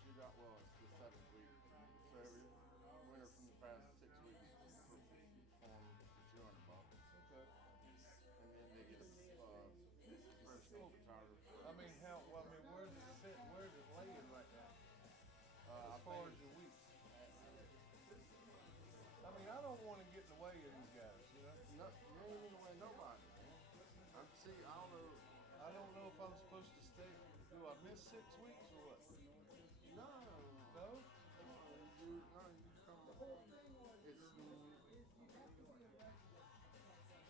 She got well, it's the 7th week. So every winner from the past 6 weeks perform for $200. Okay. And then they get a professional photographer. I mean, where's it sit? Where's it laying right now? As far as your week. I mean, I don't want to get in the way of these guys, you know? No, you ain't in the way of nobody. I don't know. I don't know if I'm supposed to stay. Do I miss 6 weeks or what? No. No? You come. It's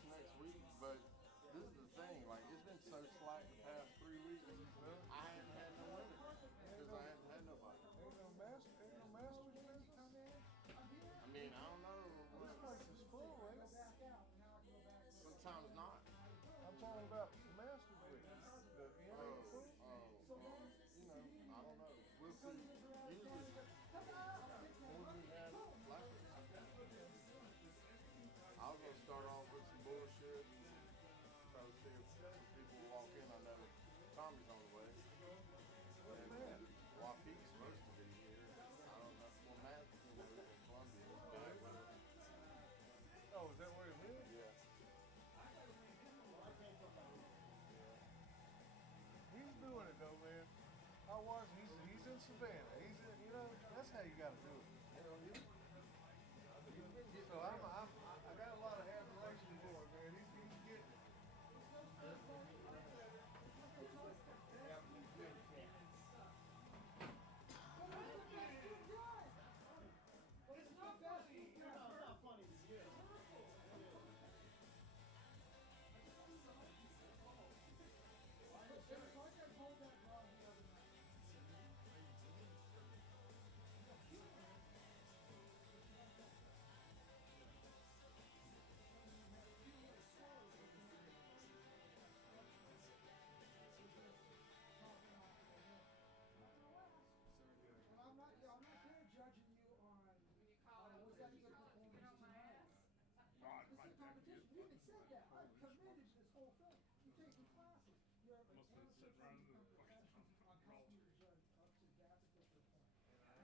next week, but this is the thing. Like, it's been so slack the past 3 weeks. I haven't had no winner because I haven't had nobody. Ain't no masters man come in? I mean, I don't know. This place is full, right? Sometimes not. I'm talking about the Masters week. The NBA full? You know, I don't know. We'll see. Usually, when we had last week, I was going to start off with some bullshit and try to see if people will walk in. I know Tommy's on the way. And Wafiq's supposed to be here. I don't know. Well, Matt, you know, in Columbia is back. Oh, is that where he lives? Yeah. He's doing it though, man. I watch. He's in Savannah. He's in, you know, that's how you got to do it. So I got a lot of admiration for him, man. He's getting it. It's not funny. It's good. I'm not here judging you on what's that your performance tonight. This is a competition. You even said that. I'm committed to this whole thing. You're taking classes. You're on culture judge up to that particular point.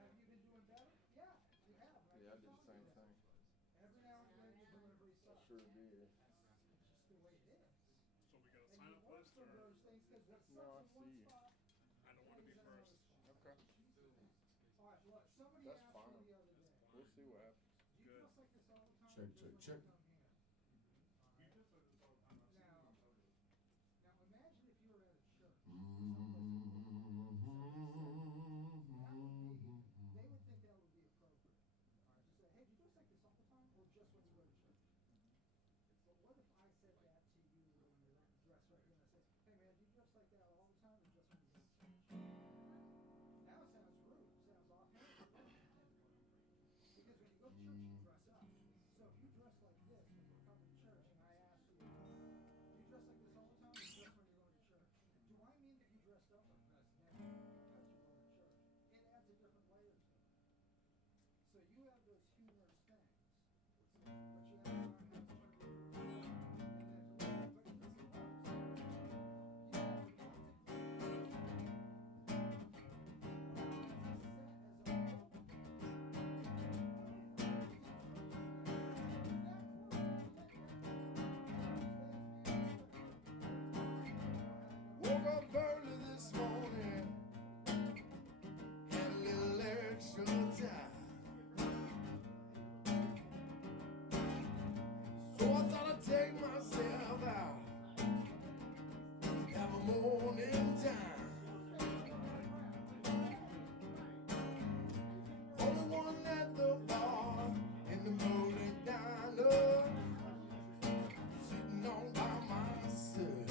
Have you been doing better? Yeah, you have. Right? Yeah, I did the same thing. Every now and then you're doing a very soft. Sure did. It's just the way it is. So we got a sign up list or? Those things because No, I see. I don't want to be first. Okay. All right, look, somebody That's asked fine. me the other day. We'll see what happens. Do you dress like this all the time? Check, check, check. We just like this all the time. Now imagine if you were at a church. They would think that would be appropriate. All right, just say, hey, do you dress like this all the time, or just when you go to church? But what if I said that to you when you're dressed right here, and I said, hey man, do you dress like that all the time, or just when you go to church? Now it sounds rude. It sounds offhand. Because when you go to church, you dress up. So if you dress like this when you come to church, and I ask you, do you dress like this all the time, or just when you're going to church? Do I mean that you dressed up like this now because you're going to church? It adds a different layer to it. So you have those humorous things, but you have to learn how to turn it around. But this is what I'm saying. You have to Woke up early this morning, had a little extra time. So I thought I'd take myself out, have a morning time. Only one at the bar in the morning diner, sitting all by myself.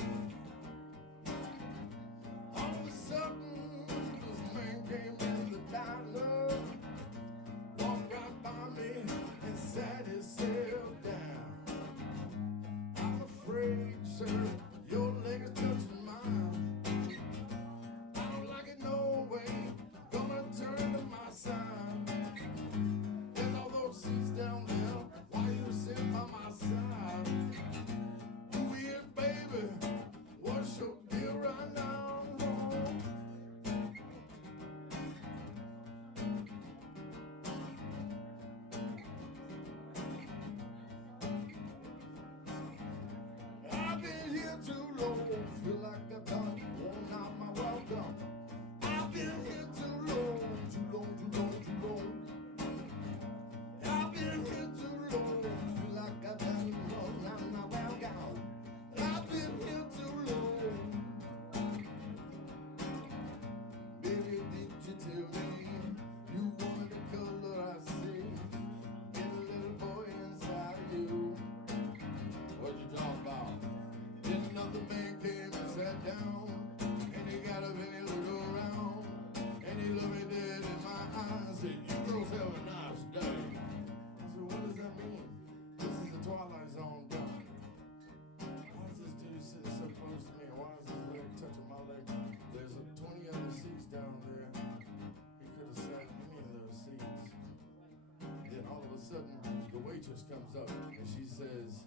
waitress comes up and she says,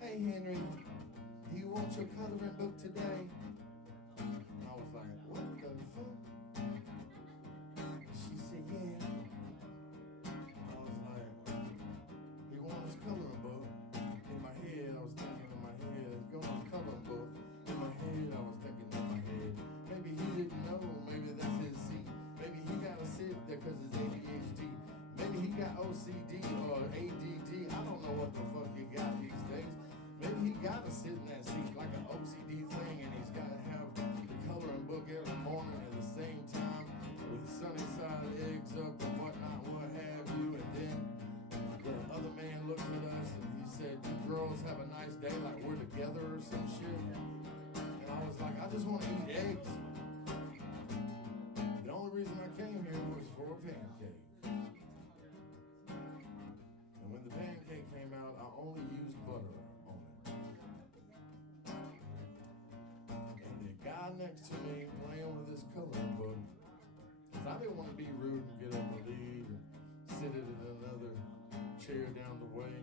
"Hey Henry, do you want your coloring book today?" And I was like, "What the fuck?" She said, "Yeah." I was like, "He wants his coloring book." In my head, I was thinking in my head, "He's going on coloring book." In my head, I was thinking in my head, maybe he didn't know, maybe that's his seat. Maybe he gotta sit there because it's ADHD. Maybe he got OCD or ADD. I don't know what the fuck he got these days. Maybe he gotta sit in that seat like an OCD thing, and he's gotta have the coloring book every morning at the same time with sunny side eggs up and whatnot, what have you. And then the other man looked at us and he said, "You girls have a nice day, like we're together or some shit." And I was like, "I just want to eat eggs." The only reason I came here was for a pancake. And when the pancake came out, I only used butter on it. And the guy next to me playing with his coloring book, because I didn't want to be rude and get up and leave and sit at another chair down the way.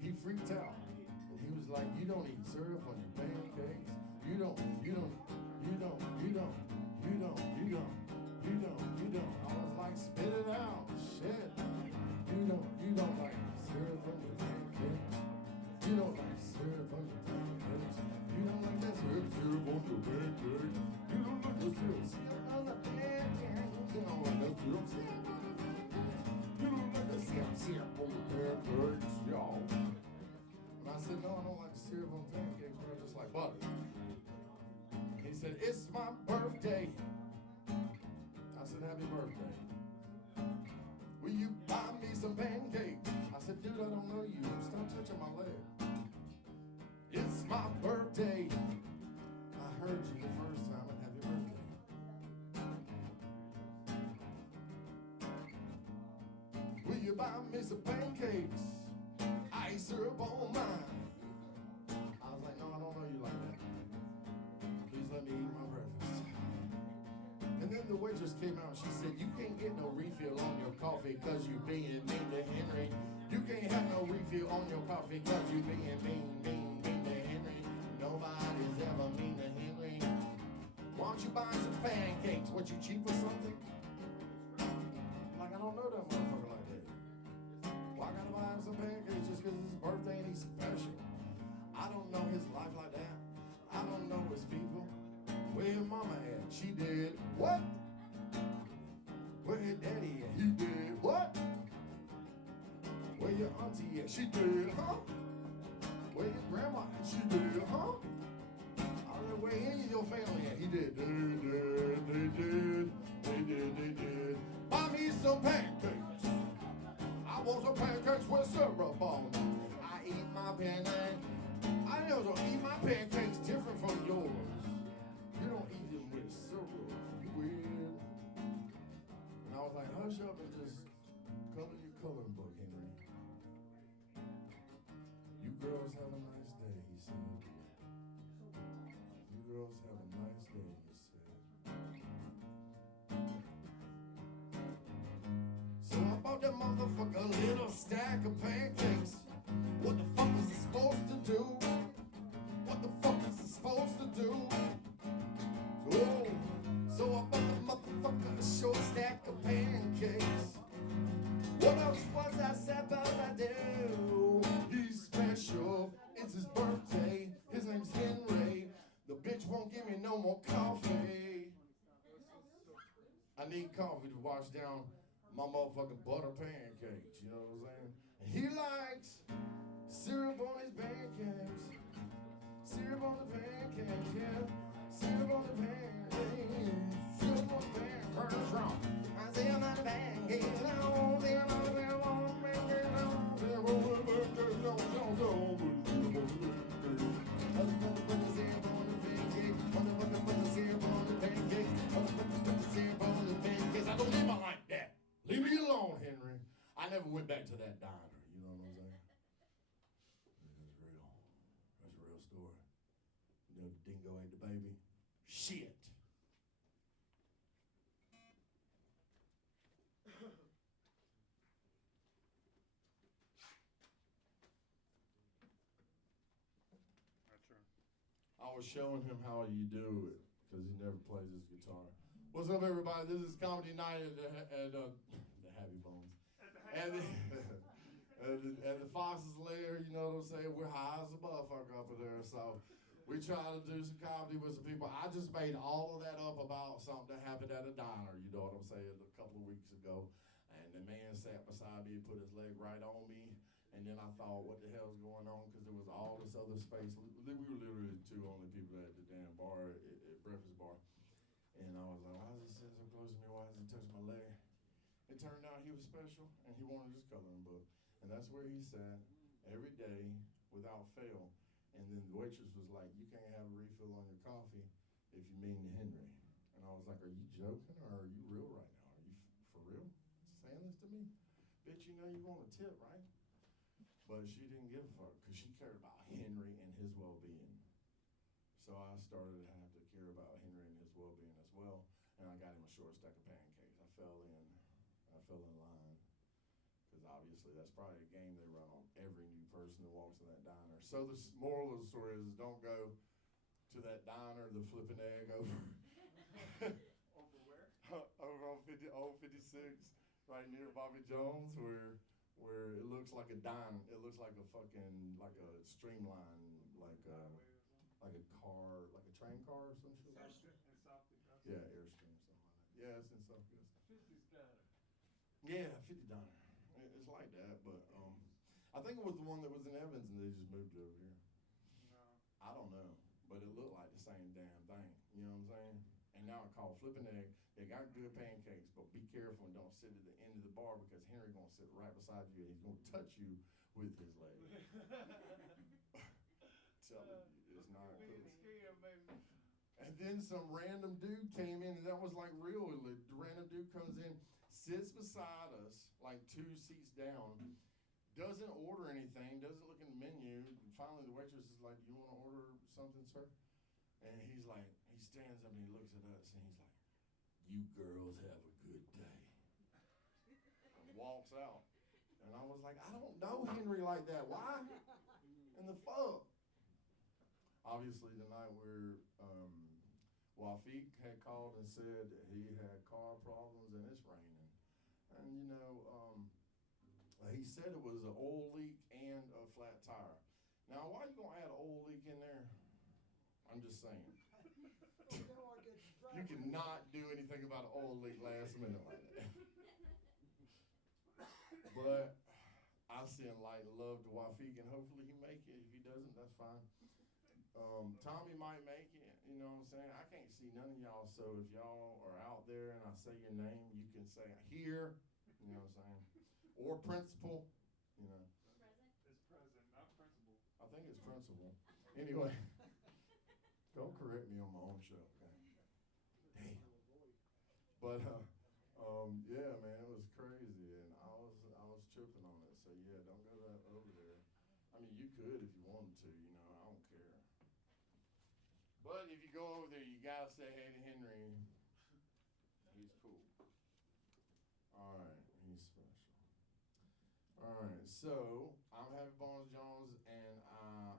He freaked out. And he was like, "You don't eat syrup on your pancakes. You don't. I was like, "Spit it out, shit. You don't like syrup on your pancakes. You don't like syrup on your pancakes. You don't like that syrup on your pancakes. You don't like the syrup on the pancakes. You don't like that syrup on the pancakes. You don't like the syrup on the pancakes, y'all." And I said, "No, I don't like the syrup on pancakes, but I just like butter." He said, "It's my birthday." I said, "Happy birthday. Will you buy me some pancakes?" I said, "Dude, I don't know you. Stop touching my leg." "It's my birthday." "I heard you the first time, and happy birthday." "Will you buy me some pancakes? Ice syrup on mine." I was like, "No, I don't know you like that. Please let me eat my breakfast." And then the waitress came out. She said, "You can't get no refill on your coffee because you being mean to Henry. You can't have no refill on your coffee because you being mean to Henry. Nobody's ever mean to Henry. Why don't you buy some pancakes? What, you cheap or something?" I'm like, "I don't know that motherfucker like that. Why I gotta buy him some pancakes just because it's his birthday and he's special? I don't know his life like that. I don't know his people. Where your mama at? She did what? Where your daddy at? He did what? Where your auntie at? She did, huh? Where your grandma at? She did, huh? I don't know where any of your family at. He did. They did. Buy me some pancakes. I want some pancakes with syrup on them. I eat my pancakes. I never eat my pancakes different from yours. You don't eat them with syrup. You weird." And I was like, "Hush up and just color your coloring book, Henry. You girls have a nice day," he said. "You girls have a nice day," he said. So I bought that motherfucker a little stack of pancakes. What the fuck is it supposed to do? What the fuck is it supposed to do? So I bought the motherfucker a short stack of pancakes. What else was I supposed to do? He's special. It's his birthday. His name's Henry. The bitch won't give me no more coffee. I need coffee to wash down my motherfucking butter pancakes. You know what I'm saying? And he likes syrup on his pancakes. Syrup on the pancakes, yeah. Syrup on the pancakes. Syrup on the pancakes. Wrong. I say I'm not a pancake. I don't say I'm not a pancake. I don't live my life that. Leave me alone, Henry. I never went back to that diner. You know what I'm saying? That's real. That's a real story. You know, the dingo ate the baby. Shit. was showing him how you do it because he never plays his guitar. What's up, everybody? This is comedy night at the Happy Bones. At the Fox's Lair, you know what I'm saying? We're high as a motherfucker up in there, so we try to do some comedy with some people. I just made all of that up about something that happened at a diner, you know what I'm saying, a couple of weeks ago. And the man sat beside me and put his leg right on me. And then I thought, what the hell's going on? Because there was all this other space. We were literally the two only people at the damn bar, at breakfast bar. And I was like, why is he sitting so close to me? Why is he touching my leg? It turned out he was special, and he wanted his coloring book. And that's where he sat every day without fail. And then the waitress was like, you can't have a refill on your coffee if you mean to Henry. And I was like, are you joking or are you real right now? Are you for real saying this to me? Bitch, you know you want a tip, right? But she didn't give a fuck because she cared about Henry and his well-being. So I started to have to care about Henry and his well-being as well. And I got him a short stack of pancakes. I fell in line. Because obviously that's probably a game they run on every new person that walks in that diner. So the moral of the story is don't go to that diner, the flipping egg over. Over where? Over on old 56, right near Bobby Jones, where it looks like a dime. It looks like a fucking, like a streamline, like a car, like a train car or some shit. In South Augusta. Yeah, Airstream, something like that. Yeah, it's in South Augusta. 50's diner. Yeah, 50 diner. It's like that, but I think it was the one that was in Evans and they just moved it over here. No. I don't know, but it looked like the same damn thing. You know what I'm saying? And now I call flipping egg. They got good pancakes, but be careful and don't sit at the end of the bar because Henry's gonna sit right beside you and he's gonna touch you with his leg. Telling you, it's not cool. And then some random dude came in, and that was like real. The random dude comes in, sits beside us, like 2 seats down, doesn't order anything, doesn't look in the menu. And finally, the waitress is like, "You want to order something, sir?" And he's like, he stands up and he looks at us, and he's like, "You girls have a good day." And walks out. And I was like, I don't know Henry like that. Why? In the fuck? Obviously, tonight Wafiq had called and said that he had car problems and it's raining. And you know, he said it was an oil leak and a flat tire. Now, why are you gonna add an oil leak in there? I'm just saying. You cannot do anything about an oil leak last minute like that. But I send light and love to Wafiq, and hopefully he make it. If he doesn't, that's fine. Tommy might make it, you know what I'm saying? I can't see none of y'all, so if y'all are out there and I say your name, you can say here, you know what I'm saying? Or principal, you know. Present. It's present, not principal. I think it's principal. Anyway, don't correct me on my own show, okay? Damn. But, yeah, man, it was crazy, and I was tripping on it. So, yeah, don't go over there. I mean, you could if you wanted to, you know, I don't care. But if you go over there, you gotta say hey to Henry. He's cool. All right, he's special. All right, so I'm Happy Bones Jones, and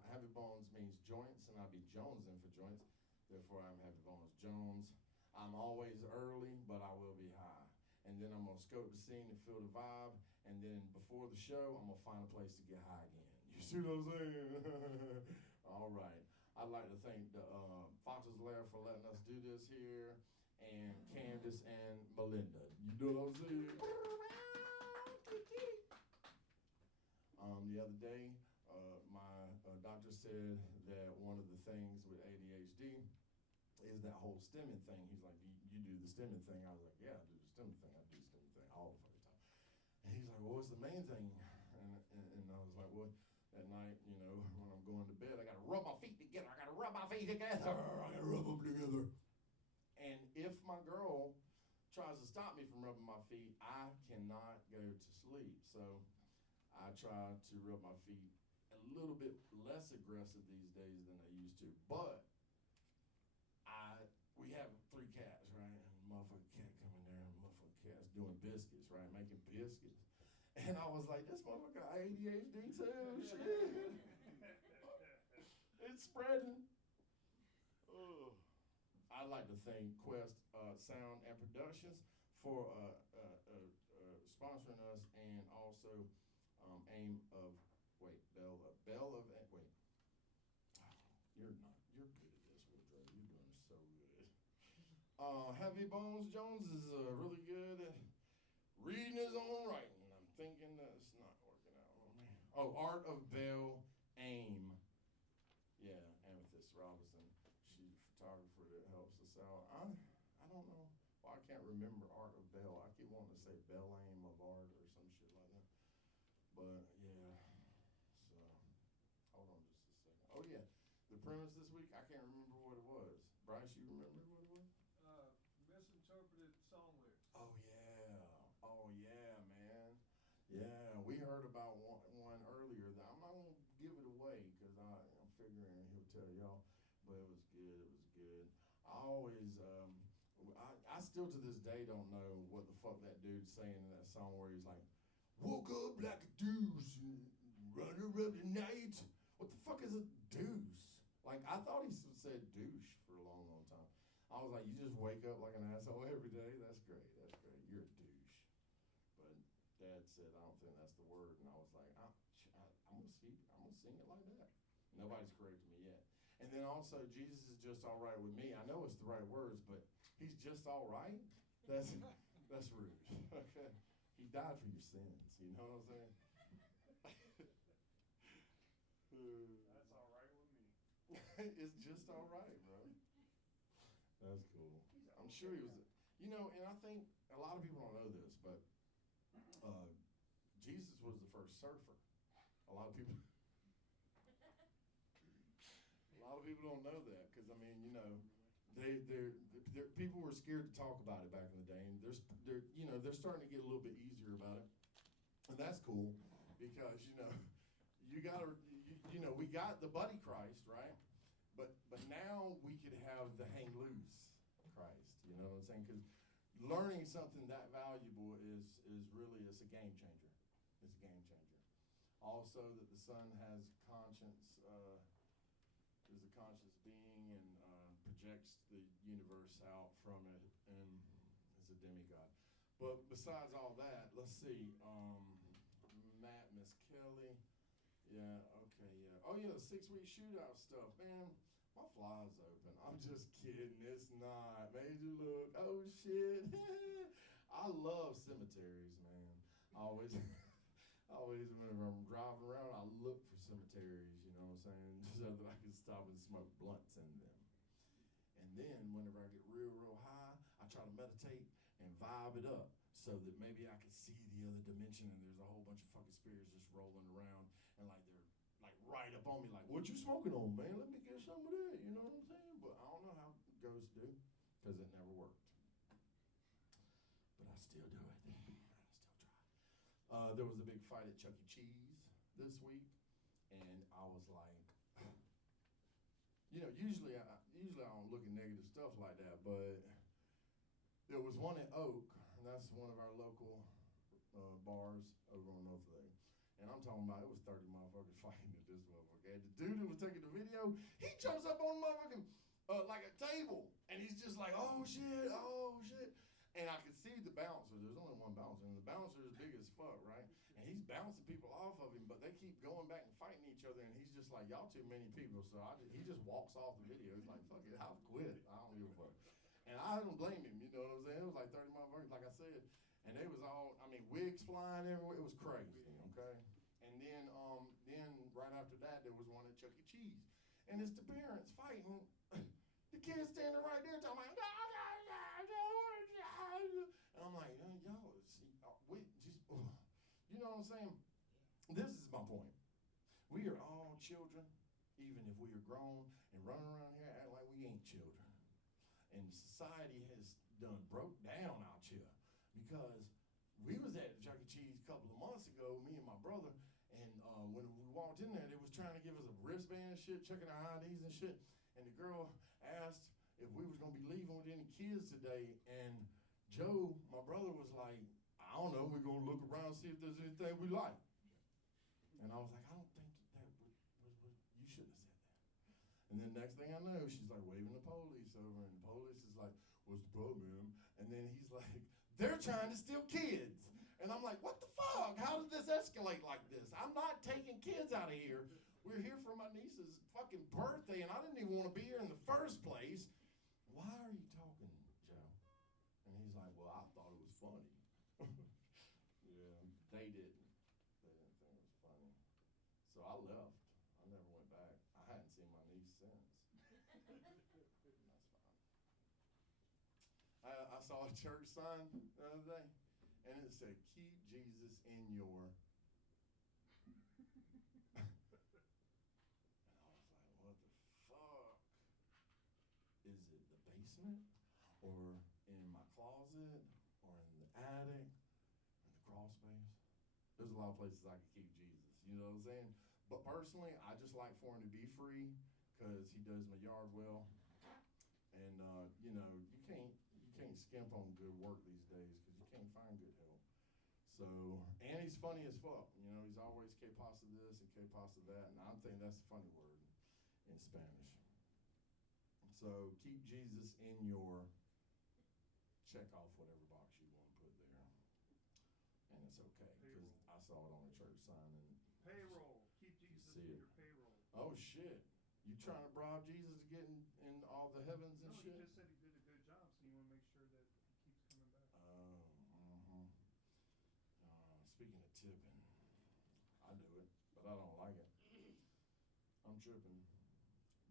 Happy Bones means joints, and I'll be jonesing for joints. Therefore, I'm Happy Bones Jones. I'm always early, but I will be high. And then I'm gonna scope the scene and feel the vibe. And then before the show, I'm gonna find a place to get high again. You see what I'm saying? All right. I'd like to thank the Fox's Lair for letting us do this here, and Candace and Melinda. You know what I'm saying? The other day, my doctor said that one of the things with ADHD is that whole stimming thing. He's like, you do the stimming thing. I was like, yeah, I do the stimming thing. I do the stimming thing all the fucking time. And he's like, well, what's the main thing? And I was like, well, at night, you know, when I'm going to bed, I gotta rub my feet together. I gotta rub my feet together. I gotta rub them together. And if my girl tries to stop me from rubbing my feet, I cannot go to sleep. So I try to rub my feet a little bit less aggressive these days than I used to. But we have 3 cats, right? And motherfucking cat coming there, and motherfucking cat's doing biscuits, right? Making biscuits. And I was like, this motherfucker got ADHD too, shit. It's spreading. like to thank Quest Sound and Productions for sponsoring us, and also Aim of Bell of wait. You're good at this, Woodrow. You're doing so good. Heavy Bones Jones is really good at reading his own writing. I'm thinking that it's not working out on me. Oh, Art of Bell Aim. Yeah, Amethyst Robinson. She's a photographer that helps us out. I don't know. Well, I can't remember Art of Bell. I keep wanting to say Bell Aim of Art or some shit like that. But yeah, so hold on just a second. Oh yeah, the premise this week, I can't remember what it was. Bryce, you remember what it was? Misinterpreted song lyrics. Oh yeah, man. Yeah, we heard about one earlier that I'm not gonna give it away because I'm figuring he'll tell y'all, but it was good. It was good. I always I still to this day don't know what the fuck that dude's saying in that song where he's like, woke up like a deuce, runner of the night. What the fuck is a deuce? Like, I thought he said douche for a long, long time. I was like, you just wake up like an asshole every day? That's great. That's great. You're a douche. But Dad said, I don't think that's the word. And I was like, I'm gonna sing it like that. Nobody's corrected me yet. And then also, Jesus is just all right with me. I know it's the right words, but he's just all right? That's rude. Okay? He died for your sins. You know what I'm saying? That's all right with me. It's just all right, bro. That's cool. I'm sure he was, and I think a lot of people don't know this, but Jesus was the first surfer. A lot of people don't know that because people were scared to talk about it back in the day, and they're starting to get a little bit easier about it, and that's cool because we got the buddy Christ, right? But now we could have the hang loose Christ. You know what I'm saying? Because learning something that valuable is really it's a game changer. It's a game changer. Also, that the Son has conscience. Is a conscious being and projects the universe out from it and is a demigod. But besides all that, let's see. Matt, Miss Kelly. Yeah, okay, yeah. Oh yeah, the 6-week shootout stuff. Man, my fly's open. I'm just kidding. It's not. Made you look. Oh shit. I love cemeteries, man. Always whenever I'm driving around, I look for cemeteries, you know what I'm saying? So that I can stop and smoke blunts in them. And then whenever I get real high, I try to meditate and vibe it up so that maybe I can see the other dimension and there's a whole bunch of fucking spirits just rolling around and like they're like right up on me like, what you smoking on, man? Let me get some of that, you know what I'm saying? But I don't know how ghosts do because it never worked. But I still do it. There was a big fight at Chuck E. Cheese this week, and I was like, usually I don't look at negative stuff like that, but there was one at Oak, and that's one of our local bars over on North Lake. And I'm talking about it was 30 motherfuckers fighting at this motherfucker. And the dude who was taking the video, he jumps up on the motherfucking like a table, and he's just like, oh shit. And I could see the bouncer. There's only one bouncer, and the bouncer is big as fuck, right? And he's bouncing people off of him, but they keep going back and fighting each other, and he's just like, y'all too many people. So he just walks off the video. He's like, fuck it, I'll quit. I don't give a fuck. And I don't blame him, you know what I'm saying? It was like 30 motherfuckers, like I said. And they was all, wigs flying everywhere. It was crazy, okay? And then right after that, there was one at Chuck E. Cheese. And it's the parents fighting. The kid's standing right there talking like, and I'm like, y'all, you know what I'm saying? This is my point. We are all children, even if we are grown, and running around here acting like we ain't children. And society has done broke down out here because we was at Chuck E. Cheese a couple of months ago, me and my brother, and when we walked in there, they was trying to give us a wristband and shit, checking our IDs and shit, and the girl asked if we was going to be leaving with any kids today, and Joe, my brother, was like, I don't know, we're going to look around and see if there's anything we like. And I was like, I don't think that you shouldn't have said that. And then next thing I know, she's like waving the police over, and the police is what's the problem, man? And then he's like, they're trying to steal kids. And I'm like, what the fuck? How did this escalate like this? I'm not taking kids out of here. We're here for my niece's fucking birthday, and I didn't even want to be here in the first place. Why are you talking, Joe? And he's like, well, I thought it was funny. Yeah, they didn't. They didn't think it was funny. So I left. I never went back. I hadn't seen my niece since. That's fine. I saw a church sign the other day, and it said, keep Jesus in your... Is it the basement, or in my closet, or in the attic, in the crawl space? There's a lot of places I can keep Jesus, you know what I'm saying? But personally, I just like for him to be free, because he does my yard well. And you know, you can't skimp on good work these days, because you can't find good help. So, and he's funny as fuck. You know, he's always que pasa this and que pasa that, and I'm thinking that's a funny word in Spanish. So keep Jesus in your, check off whatever box you want to put there. And it's okay, because I saw it on a church sign. And Payroll. Keep Jesus in your payroll. Oh, shit. You trying to bribe Jesus to get in all the heavens and No, shit? he just said he did a good job, so you want to make sure that he keeps coming back. Speaking of tipping, I do it, but I don't like it. I'm tripping.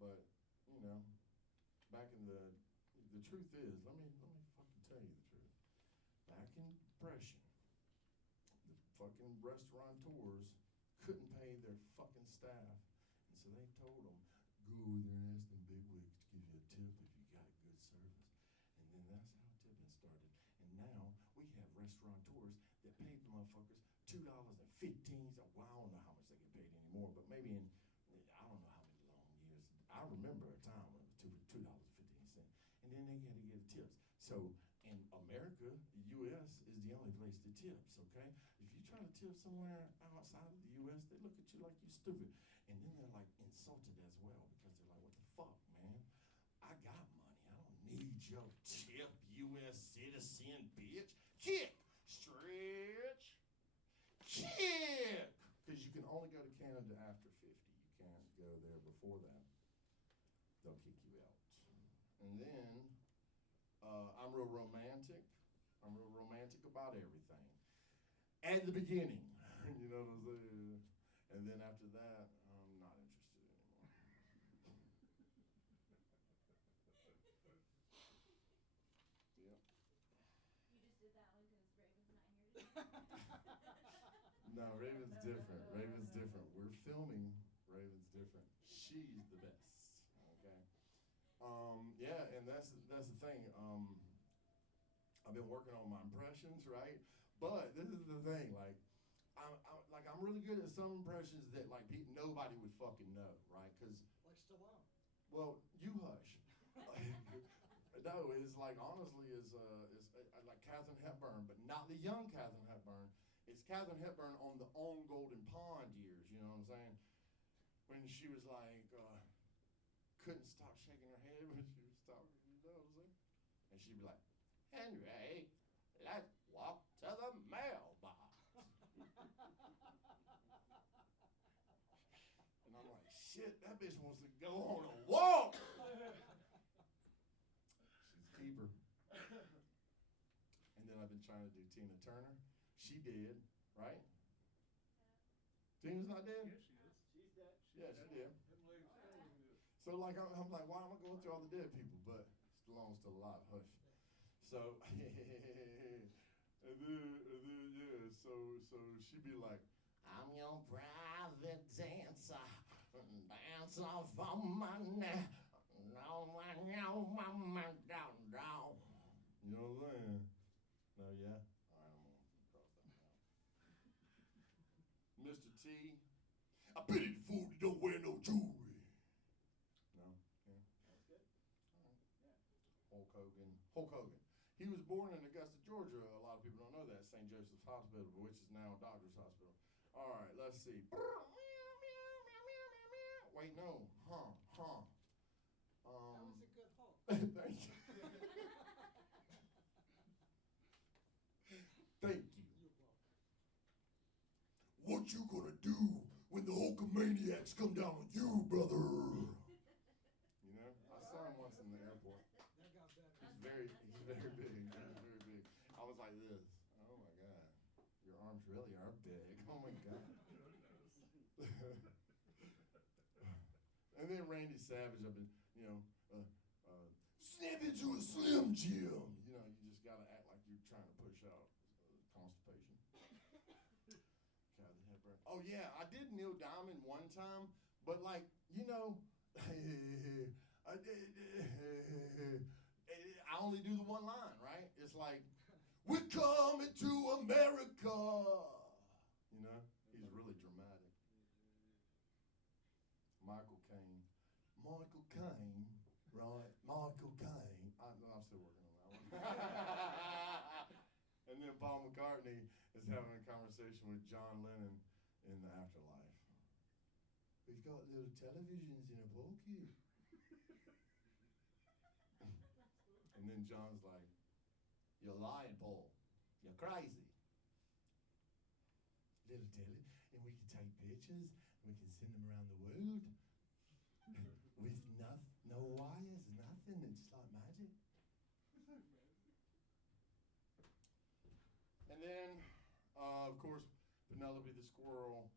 But, you know, back in the truth is, let me fucking tell you the truth. Back in Depression, the fucking restaurateurs couldn't pay their fucking staff. And so they told them, go over there and ask them bigwigs to give you a tip if you got good service. And then that's how tipping started. And now we have restaurateurs that pay the motherfuckers $2.15. Well, I don't know how much they get paid anymore, but maybe in, I don't know how many long years. I remember a time when it was $2.15. And then they had to get tips. So in America, the U.S. is the only place to tips, okay? If you try to tip somewhere outside of the U.S., they look at you like you're stupid. And then they're like insulted as well, because they're like, what the fuck, man? I got money. I don't need your tip, U.S. citizen, bitch. Kick! Stretch! Kick! Because you can only go to Canada after 50. You can't go there before that. They'll kick you out. And then, I'm real romantic. I'm real romantic about everything. At the beginning, you know what I'm saying? And then after that, I'm not interested anymore. Yep. You just did that one because Raven's not here today? No, Raven's different. Raven's different. We're filming. Raven's different. She's the best. Okay. Yeah, and that's the thing. I've been working on my impressions, right? But this is the thing, like, I'm really good at some impressions that like nobody would fucking know, right? Because Like Stallone. well, you hush. No, it's like honestly is like Katharine Hepburn, but not the young Katharine Hepburn. It's Katharine Hepburn on the On Golden Pond years. You know what I'm saying? When she was like couldn't stop shaking her head when she was talking. You know what I'm saying? And she'd be like, Henry, let's walk to the mailbox. And I'm like, shit, that bitch wants to go on a walk. She's a keeper. And then I've been trying to do Tina Turner. She did, right? Tina's not dead? Yeah, she is. She's dead. Yeah, she did. Them legs still look good. So like I'm like, why am I going through all the dead people? But Stallone's still alive. Hush. So and then yeah. So she'd be like, I'm your private dancer, dance off on my neck. No one know my down. You know what I'm saying? No, yeah. All right, I'm gonna cross that out. Mr. T, I pity the fool that don't wear no jewelry. No? Yeah. That's good. All right. Yeah. Hulk Hogan. Hulk Hogan. He was born in Augusta, Georgia. A lot of people don't know that. St. Joseph's Hospital, which is now Doctor's Hospital. All right, let's see. Wait, no. That was a good Hulk. Thank you. maniacs come down on you, brother. You know, I saw him once in the airport. That got better. He's very big. He's very big. I was like this. Oh my God, your arms really are big. Oh my God. And then Randy Savage, I've been, snap into a Slim Jim. You know, you just gotta act like you're trying to push out constipation. God, the headburn. Oh yeah, I did Neil Diamond one time, but like, I only do the one line, right? It's like, we're coming to America. You know, he's really dramatic. Michael Caine, right? Michael Caine. I'm still working on that one. And then Paul McCartney is having a conversation with John Lennon in the afterlife. We've got little televisions in a pocket. And then John's like, you're lying, Paul. You're crazy. Little telly, and we can take pictures, we can send them around the world with no wires, nothing. It's like magic. And then, of course, Penelope the squirrel.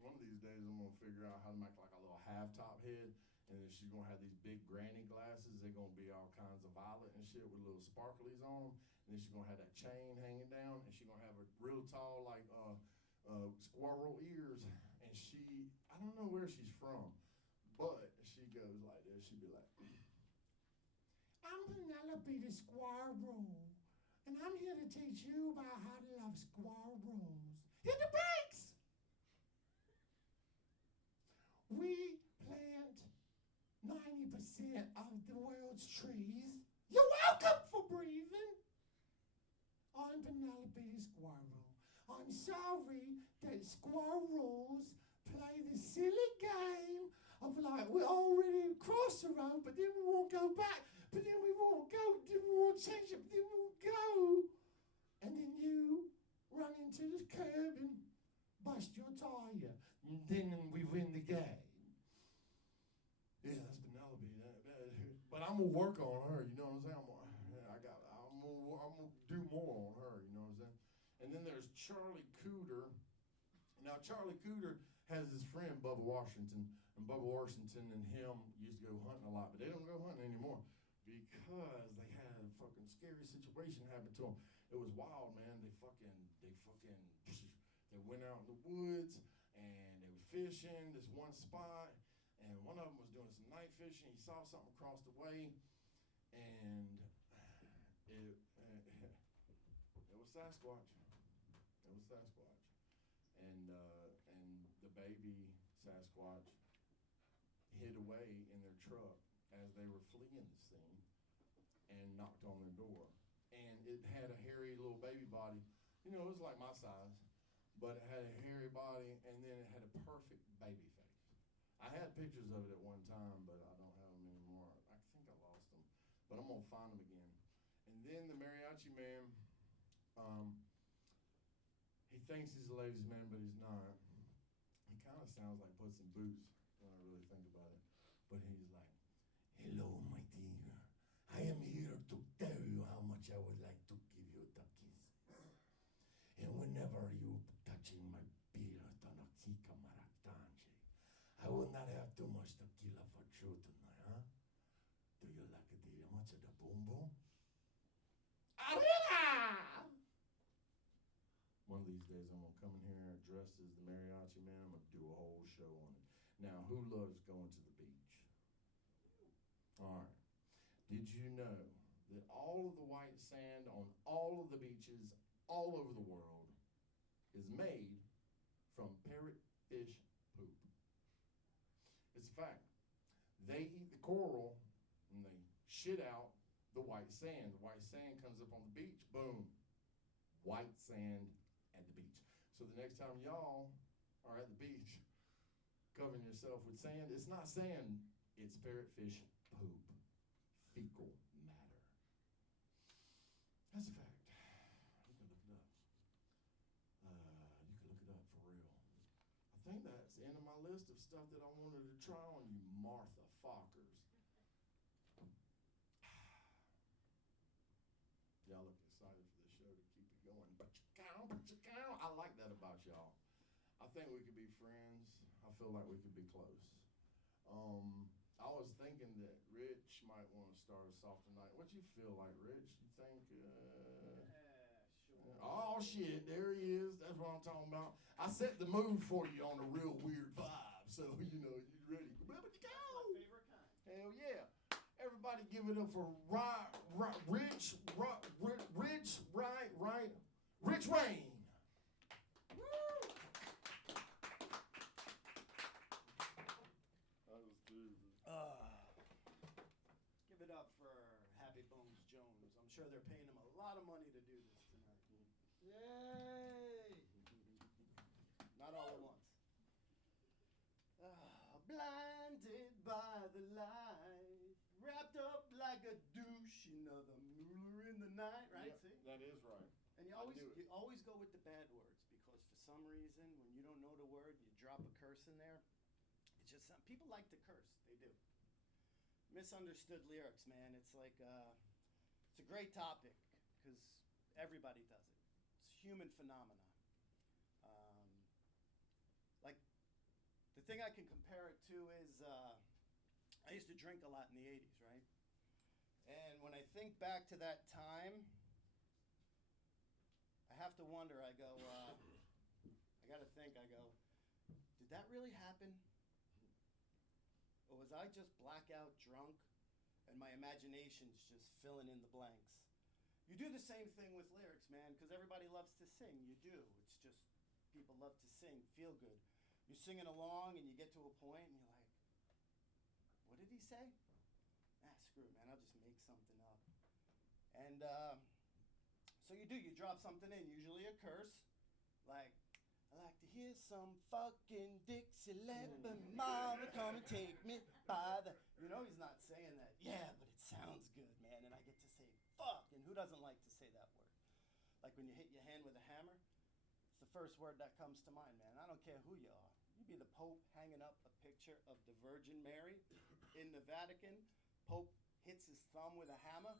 One of these days, I'm gonna figure out how to make like a little half top head, and then she's gonna have these big granny glasses. They're gonna be all kinds of violet and shit with little sparklies on them. And then she's gonna have that chain hanging down, and she's gonna have a real tall like squirrel ears. And I don't know where she's from, but she goes like this. She'd be like, I'm Penelope the squirrel, and I'm here to teach you about how to love squirrels. Hit the brakes! We plant 90% of the world's trees. You're welcome for breathing. I'm Penelope the squirrel. I'm sorry that squirrels play the silly game of like, we're already across the road, but then we won't go back, but then we won't go, then we won't change it, but then we won't go. And then you run into the curb and bust your tire, and then we win the game. Yeah, that's Penelope. But I'm gonna work on her. You know what I'm saying? I'm gonna do more on her. You know what I'm saying? And then there's Charlie Cooter. Now Charlie Cooter has his friend Bubba Washington, and Bubba Washington and him used to go hunting a lot, but they don't go hunting anymore because they had a fucking scary situation happen to them. It was wild, man. They went out in the woods and they were fishing this one spot, and one of them was doing some night fishing. He saw something across the way, and it was Sasquatch. It was Sasquatch, and the baby Sasquatch hid away in their truck as they were fleeing the scene, and knocked on their door. And it had a hairy little baby body. You know, it was like my size, but it had a hairy body, and then it had a perfect baby face. I had pictures of it at one time, but I don't have them anymore. I think I lost them, but I'm gonna find them again. And then the mariachi man, he thinks he's a ladies' man, but he's not. He kind of sounds like Puss in Boots when I really think about it. But he's like, hello, my dear. I am here to tell you how much I would like to give you the kisses. And whenever you touching my beard, Tanakika Maratanje, I will not have too much tequila for you tonight, huh? Do you like the much of the boom boom? Arriba! One of these days I'm gonna come in here dressed as the mariachi man. I'm gonna do a whole show on it. Now, who loves going to the beach? All right. Did you know that all of the white sand on all of the beaches all over the world is made from parrotfish poop? It's a fact. They eat the coral and they shit out the white sand. The white sand comes up on the beach, boom, white sand at the beach. So the next time y'all are at the beach covering yourself with sand, it's not sand, it's parrotfish poop, fecal matter. That's a fact. You can look it up. You can look it up for real. I think that's the end of my list of stuff that I wanted to try on you, Martha Fockers. Y'all look excited for the show to keep it going. But I like that about y'all. I think we could be friends. I feel like we could be close. I was thinking that Rich might want to start us off tonight. What you feel like, Rich? You think? Sure. Oh shit! There he is. That's what I'm talking about. I set the mood for you on a real weird vibe, so you know you ready. My favorite kind. Hell yeah! Everybody, give it up for Rich Rain. Woo! That was good. Give it up for Happy Bones Jones. I'm sure they're paying him a lot of money to do this tonight. Yay! Not all at once. Blinded by the light, wrapped up like a douche, another moolah in the night, right? Yep, See? that is right. And you always go with the bad words because for some reason when you don't know the word, you drop a curse in there. It's just people like to curse. They do. Misunderstood lyrics, man. It's like it's a great topic because everybody does it. It's a human phenomenon. Like the thing I can compare it to is I used to drink a lot in the 80s, right? And when I think back to that time, I have to wonder, I go, I got to think, I go, did that really happen? Or was I just blackout drunk and my imagination's just filling in the blanks? You do the same thing with lyrics, man, because everybody loves to sing. You do. It's just people love to sing, feel good. You're singing along and you get to a point and you're like, what did he say? Screw it, man, I'll just make something up. And so you do, you drop something in, usually a curse, like, I like to hear some fucking Dixie Lemon mama come and take me by the, you know he's not saying that. Yeah, but it sounds good, man, and I get to say fuck, and who doesn't like to say that word? Like when you hit your hand with a hammer, it's the first word that comes to mind, man. I don't care who you are. You be the Pope hanging up a picture of the Virgin Mary in the Vatican. Pope hits his thumb with a hammer,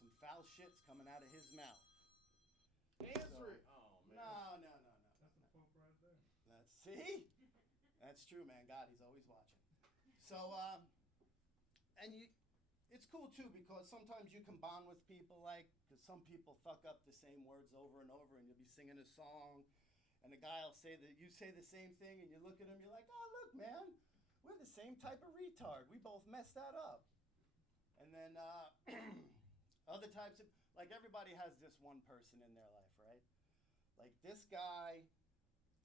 some foul shit's coming out of his mouth. Answer it. Oh man. No. That's the Pope right there. Let's see. That's true, man. God, he's always watching. So, and it's cool too because sometimes you can bond with people, like, because some people fuck up the same words over and over, and you'll be singing a song, and the guy will say that you say the same thing, and you look at him, you're like, oh look, man, we're the same type of retard. We both messed that up. And then other types of, like, everybody has this one person in their life, right? Like, this guy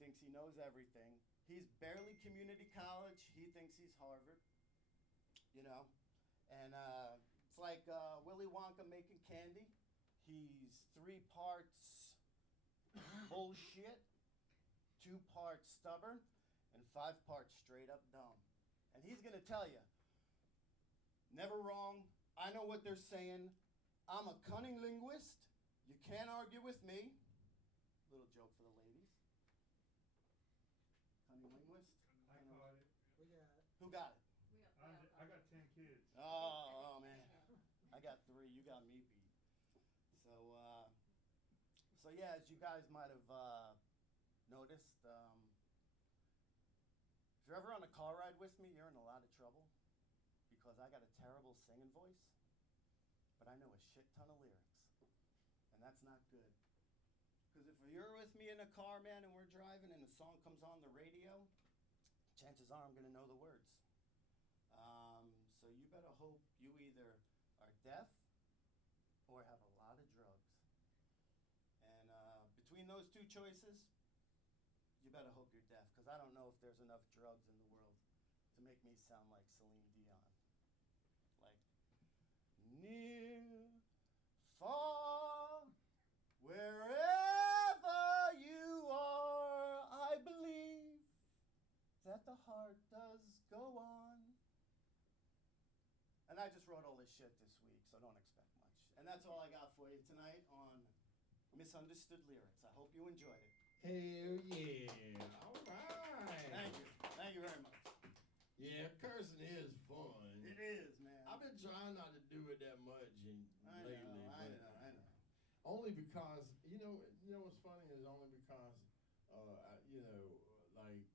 thinks he knows everything. He's barely community college. He thinks he's Harvard, you know? And it's like Willy Wonka making candy. He's 3 parts bullshit, 2 parts stubborn, and 5 parts straight up dumb. And he's going to tell you, never wrong. I know what they're saying. I'm a cunning linguist. You can't argue with me. Little joke for the ladies. Cunning linguist. I caught it. We got it. Who got it? I got 10 kids. Oh man. I got 3. You got me beat. So yeah, as you guys might have noticed, if you're ever on a car ride with me, you're in a lot of trouble. Because I got a terrible singing voice, but I know a shit ton of lyrics, and that's not good. Because if you're with me in a car, man, and we're driving and a song comes on the radio, chances are I'm going to know the words. So you better hope you either are deaf or have a lot of drugs. And between those 2 choices, you better hope you're deaf, because I don't know if there's enough drugs in the world to make me sound like Celine Dion. Like, near, far, wherever you are, I believe that the heart does go on. And I just wrote all this shit this week, so don't expect much. And that's all I got for you tonight on Misunderstood Lyrics. I hope you enjoyed it. Hell yeah. All right. Thank you. Thank you very much. Yeah, cursing is fun. It is, man. I've been trying not to do it that much lately. I but know. Only because you know what's funny is only because like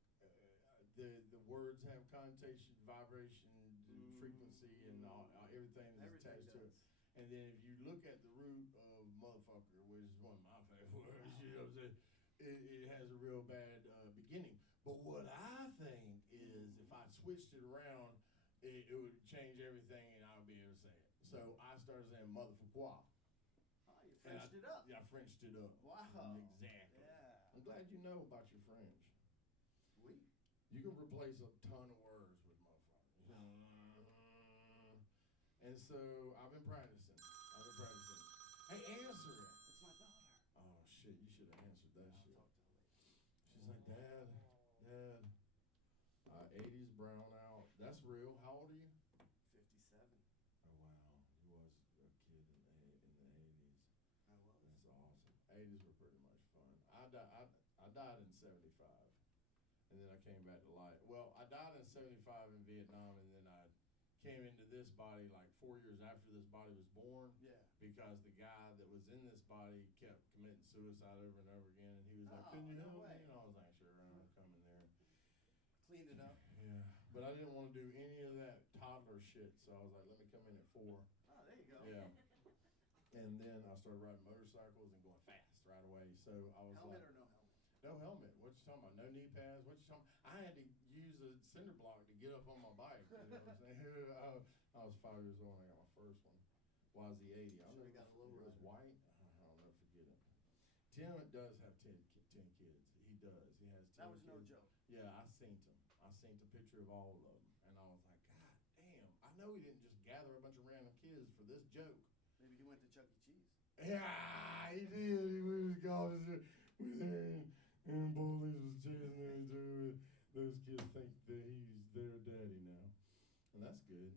the words have connotation, vibration, frequency, and everything that's attached to it. And then if you look at the root of motherfucker, which is one of my favorite words, you know what I'm saying? It has a real bad beginning. But what I think is if I switched it around, it would change everything and I would be able to say it. So I started saying motherfucker. Oh, you Frenched it up. Yeah, I Frenched it up. Wow. Exactly. Yeah. I'm glad you know about your French. Sweet. You can replace a ton of words with motherfucker. And so I've been practicing. Hey, answer it. It's my daughter. Oh shit, you should have answered that shit. I'll talk to her later. She's like, Dad, 80s brown out. That's real. How old are you? 57. Oh wow, you was a kid in the 80s. I was. That's awesome. 80s were pretty much fun. I died in 75, and then I came back to life. Well, I died in 75 in Vietnam, and then I came into this body like 4 years after this body was born. Yeah. Because the guy that was in this body kept committing suicide over and over again, and he was like, Oh, "Can you no help way. me?" And I was like, "Sure, I'm coming there." Cleaned it up. Yeah, but I didn't want to do any of that toddler shit, so I was like, "Let me come in at 4." Oh, there you go. Yeah. And then I started riding motorcycles and going fast right away. So I was Helmet like, or no helmet? "No helmet. What you talking about? No knee pads. What you talking about?" I had to use a cinder block to get up on my bike. You know what I'm saying? I was 5 years old and I got my first one. YZ80. I Should've never got a low it was rider. white. I'll never forget it. Tim does have 10 kids. He does. He has 10 That was no kids. joke. Yeah, I seen him. I seen a picture of all of them, and I was like, God damn! I know he didn't just gather a bunch of random kids for this joke. Maybe he went to Chuck E. Cheese. Yeah, he did. He was gone. We there, and bullies was chasing him through. Those kids think that he's their daddy now, and that's good.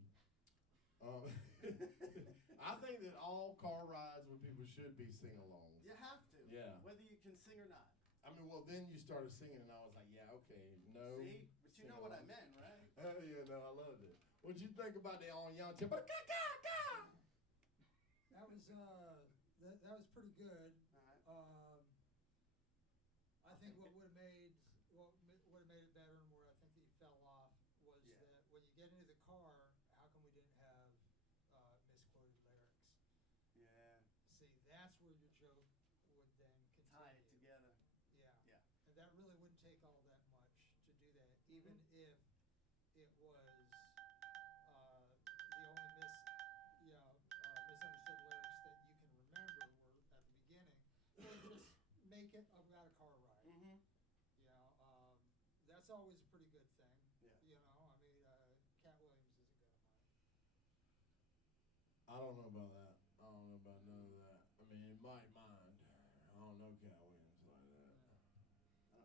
I think that all car rides with people should be sing-alongs. You have to. Yeah. Whether you can sing or not. I mean, well, then you started singing, and I was like, yeah, okay, no. See? But you know what I meant, right? Oh, yeah, no, I loved it. What'd you think about the on young tip? That was that was pretty good. Uh-huh. I think what would have made it better, and where I think that you fell off, was Yeah. that when you get into the car, how come we didn't have misquoted lyrics? Yeah. See, that's where your joke would then continue. Tie it together. Yeah. Yeah. And that really wouldn't take all that much to do that, even if it was the only misunderstood lyrics that you can remember were at the beginning, or just make it about a car ride. Mm-hmm. That's always a pretty good thing. Yeah. I mean, Cat Williams is a good of mine. I don't know about that. I don't know about none of that. I mean, in my mind, I don't know Cat Williams like that. I don't know too much of this stuff, but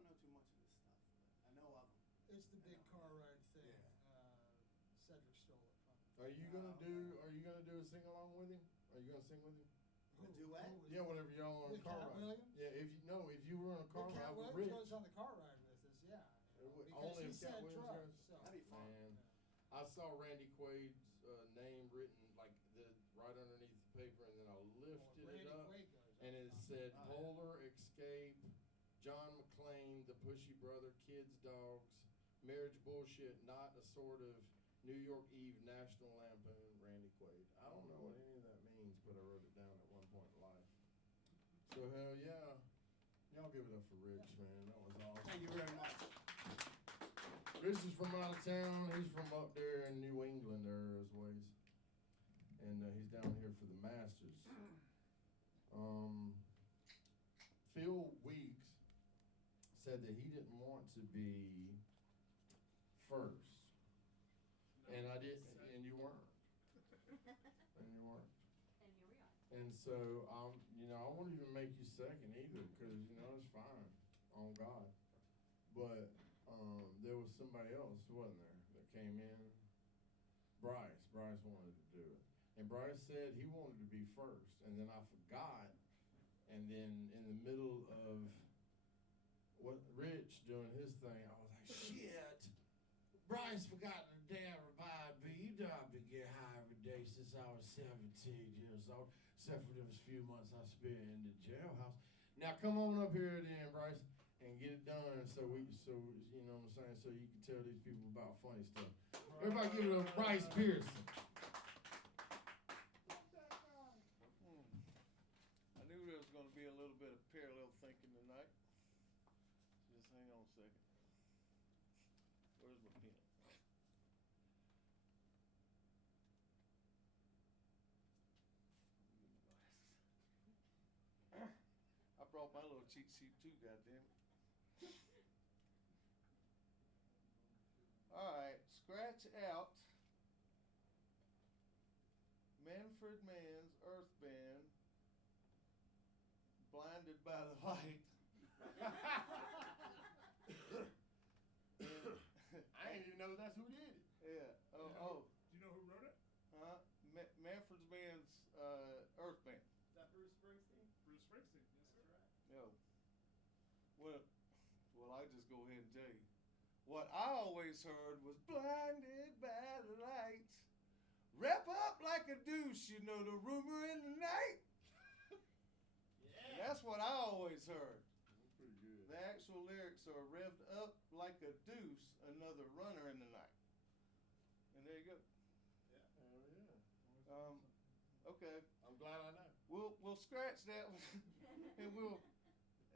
I know of them. It's the big car ride thing. Yeah. Cedric stole it from me. Are you gonna do a sing along with him? Are you gonna sing with him? A duet? Yeah, whatever y'all on a With car Cat ride. Williams? Yeah, if you were on a car Well, Cat ride with Williams Rich. goes on the car ride with us, yeah. Because Only he if Cat said Williams drugs, goes? so. That'd be fun. Man, I saw Randy Quaid's name written like right underneath the paper, and then I lifted Randy it up, Quaid goes and on. it said Oh, yeah. Polar Escape, John McClane, The Pushy Brother, Kids Dogs, Marriage Bullshit, Not a Sort of New York Eve, National Lampoon, Randy Quaid. I don't know what any of that means, but I wrote it down at one point in life. So hell yeah, y'all give it up for Rich, man. That was awesome. Thank you very much. Rich is from out of town. He's from up there in New England, there his ways, and he's down here for the Masters. Phil Weeks said that he didn't want to be first, and I didn't, and you weren't, and you weren't. And here we are. And so, I won't even make you second either, because, it's fine, on God. But, there was somebody else, wasn't there, that came in? Bryce wanted to do it. And Bryce said he wanted to be first, and then I forgot, and then in the middle of what Rich doing his thing, I was like, shit. Bryce forgot the damn revive me. You know I've been getting high every day since I was 17 years old, except for those few months I spent in the jailhouse. Now come on up here then, Bryce, and get it done so you know what I'm saying, so you can tell these people about funny stuff. Everybody give it up, Bryce Pearson. I knew there was going to be a little bit of parallel thinking tonight. Just hang on a second. Where's my pen? I brought my little cheat sheet too, goddammit. All right, scratch out Manfred Mann's Earth Band, Blinded by the Light. I didn't even know that's who did it. Yeah. Do you know who wrote it? Manfred Mann's Earth Band. Is that Bruce Springsteen? Bruce Springsteen. Yes, sir. Yo. Well, I just go ahead and tell you. What I always heard was blinded by the light. Wrap up like a douche, you know the rumor in the night. Yeah. That's what I always heard. That's pretty good. The actual lyrics are revved up like a deuce, another runner in the night. And there you go. Hell yeah. Okay. I'm glad I know. We'll scratch that one,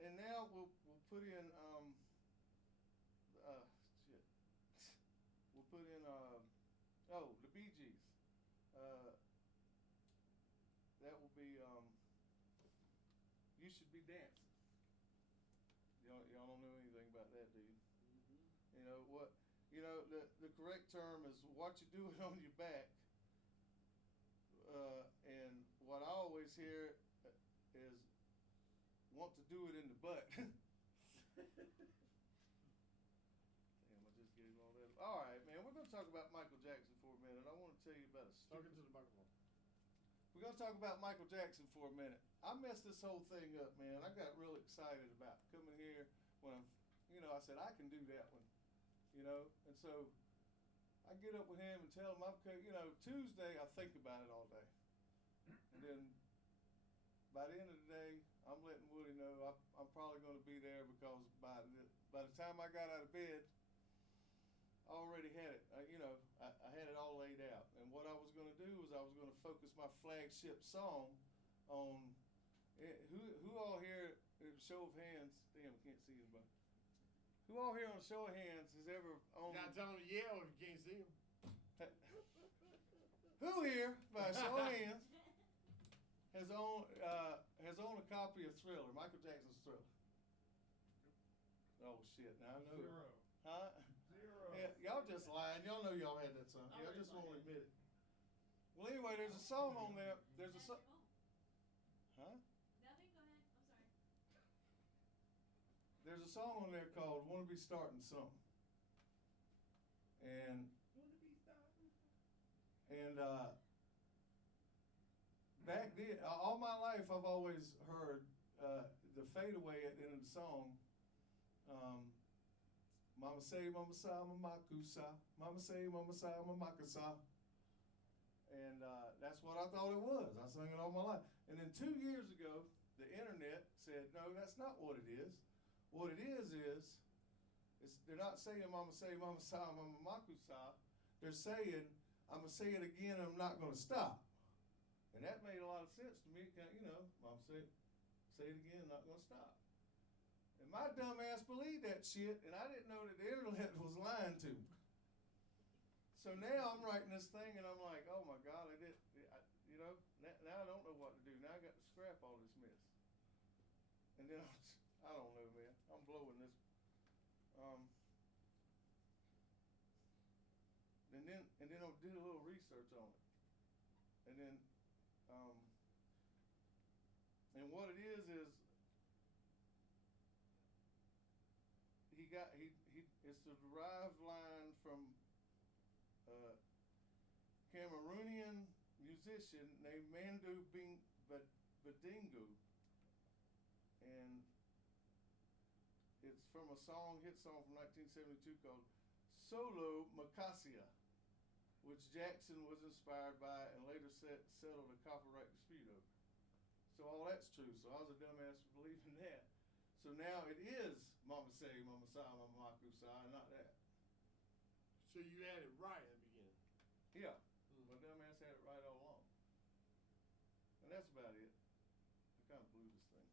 and now we'll put in shit. We'll put in the Bee Gees. That will be You Should Be Dancing. Y'all don't know anything about that, do you? Mm-hmm. You know what? You know the correct term is what you do it on your back. And what I always hear is want to do it in the butt. Damn, I just gave all that. All right, man, we're going to talk about Michael Jackson for a minute. I want to tell you about a Talking to the microphone. We're going to talk about Michael Jackson for a minute. I messed this whole thing up, man. I got real excited about coming here when I said, I can do that one, and so I get up with him and tell him, Tuesday I think about it all day. And then by the end of the day, I'm letting Woody know I'm probably going to be there because by the time I got out of bed, I already had it. I had it all laid out. And what I was going to do was I was going to focus my flagship song on who all here, show of hands. Damn, I can't see anybody. Who all here on show of hands has ever You gotta tell him to yell if you can't see him. Who here, by show of hands, has owned a copy of Thriller, Michael Jackson's Thriller? Oh shit! Now I know. Zero. Huh? Zero. Yeah, y'all just lying. Y'all know y'all had that song. Y'all just won't admit it. Well, anyway, there's a song on there. There's a song. Huh? Nothing, go ahead. I'm sorry. There's a song on there called "Wanna Be Starting Something," and back then, all my life, I've always heard the fadeaway at the end of the song. Mama say, mama sa, mama kusa. Mama say, mama sa, mama kusa. And that's what I thought it was. I sang it all my life. And then 2 years ago, the internet said, no, that's not what it is. What it is they're not saying mama say, mama sa, mama makusa. They're saying, I'm going to say it again and I'm not going to stop. And that made a lot of sense to me. Mom say it again, not going to stop. And my dumb ass believed that shit, and I didn't know that the internet was lying to me. So now I'm writing this thing, and I'm like, oh my God, now I don't know what to do. Now I got to scrap all this mess. And then I don't know, man. I'm blowing this. And then I did a little research on it. And then, and what it is it's a derived line from a Cameroonian musician named Mandu Badingu. And It's from a hit song from 1972 called Solo Macasia, which Jackson was inspired by and later settled a copyright dispute over. So all that's true. So I was a dumbass for believing that. So now it is Mama Say, Mama Sa, Mama Maku Sa, and not that. So you had it right at the beginning. Yeah, my dumbass had it right all along. And that's about it. I kind of blew this thing.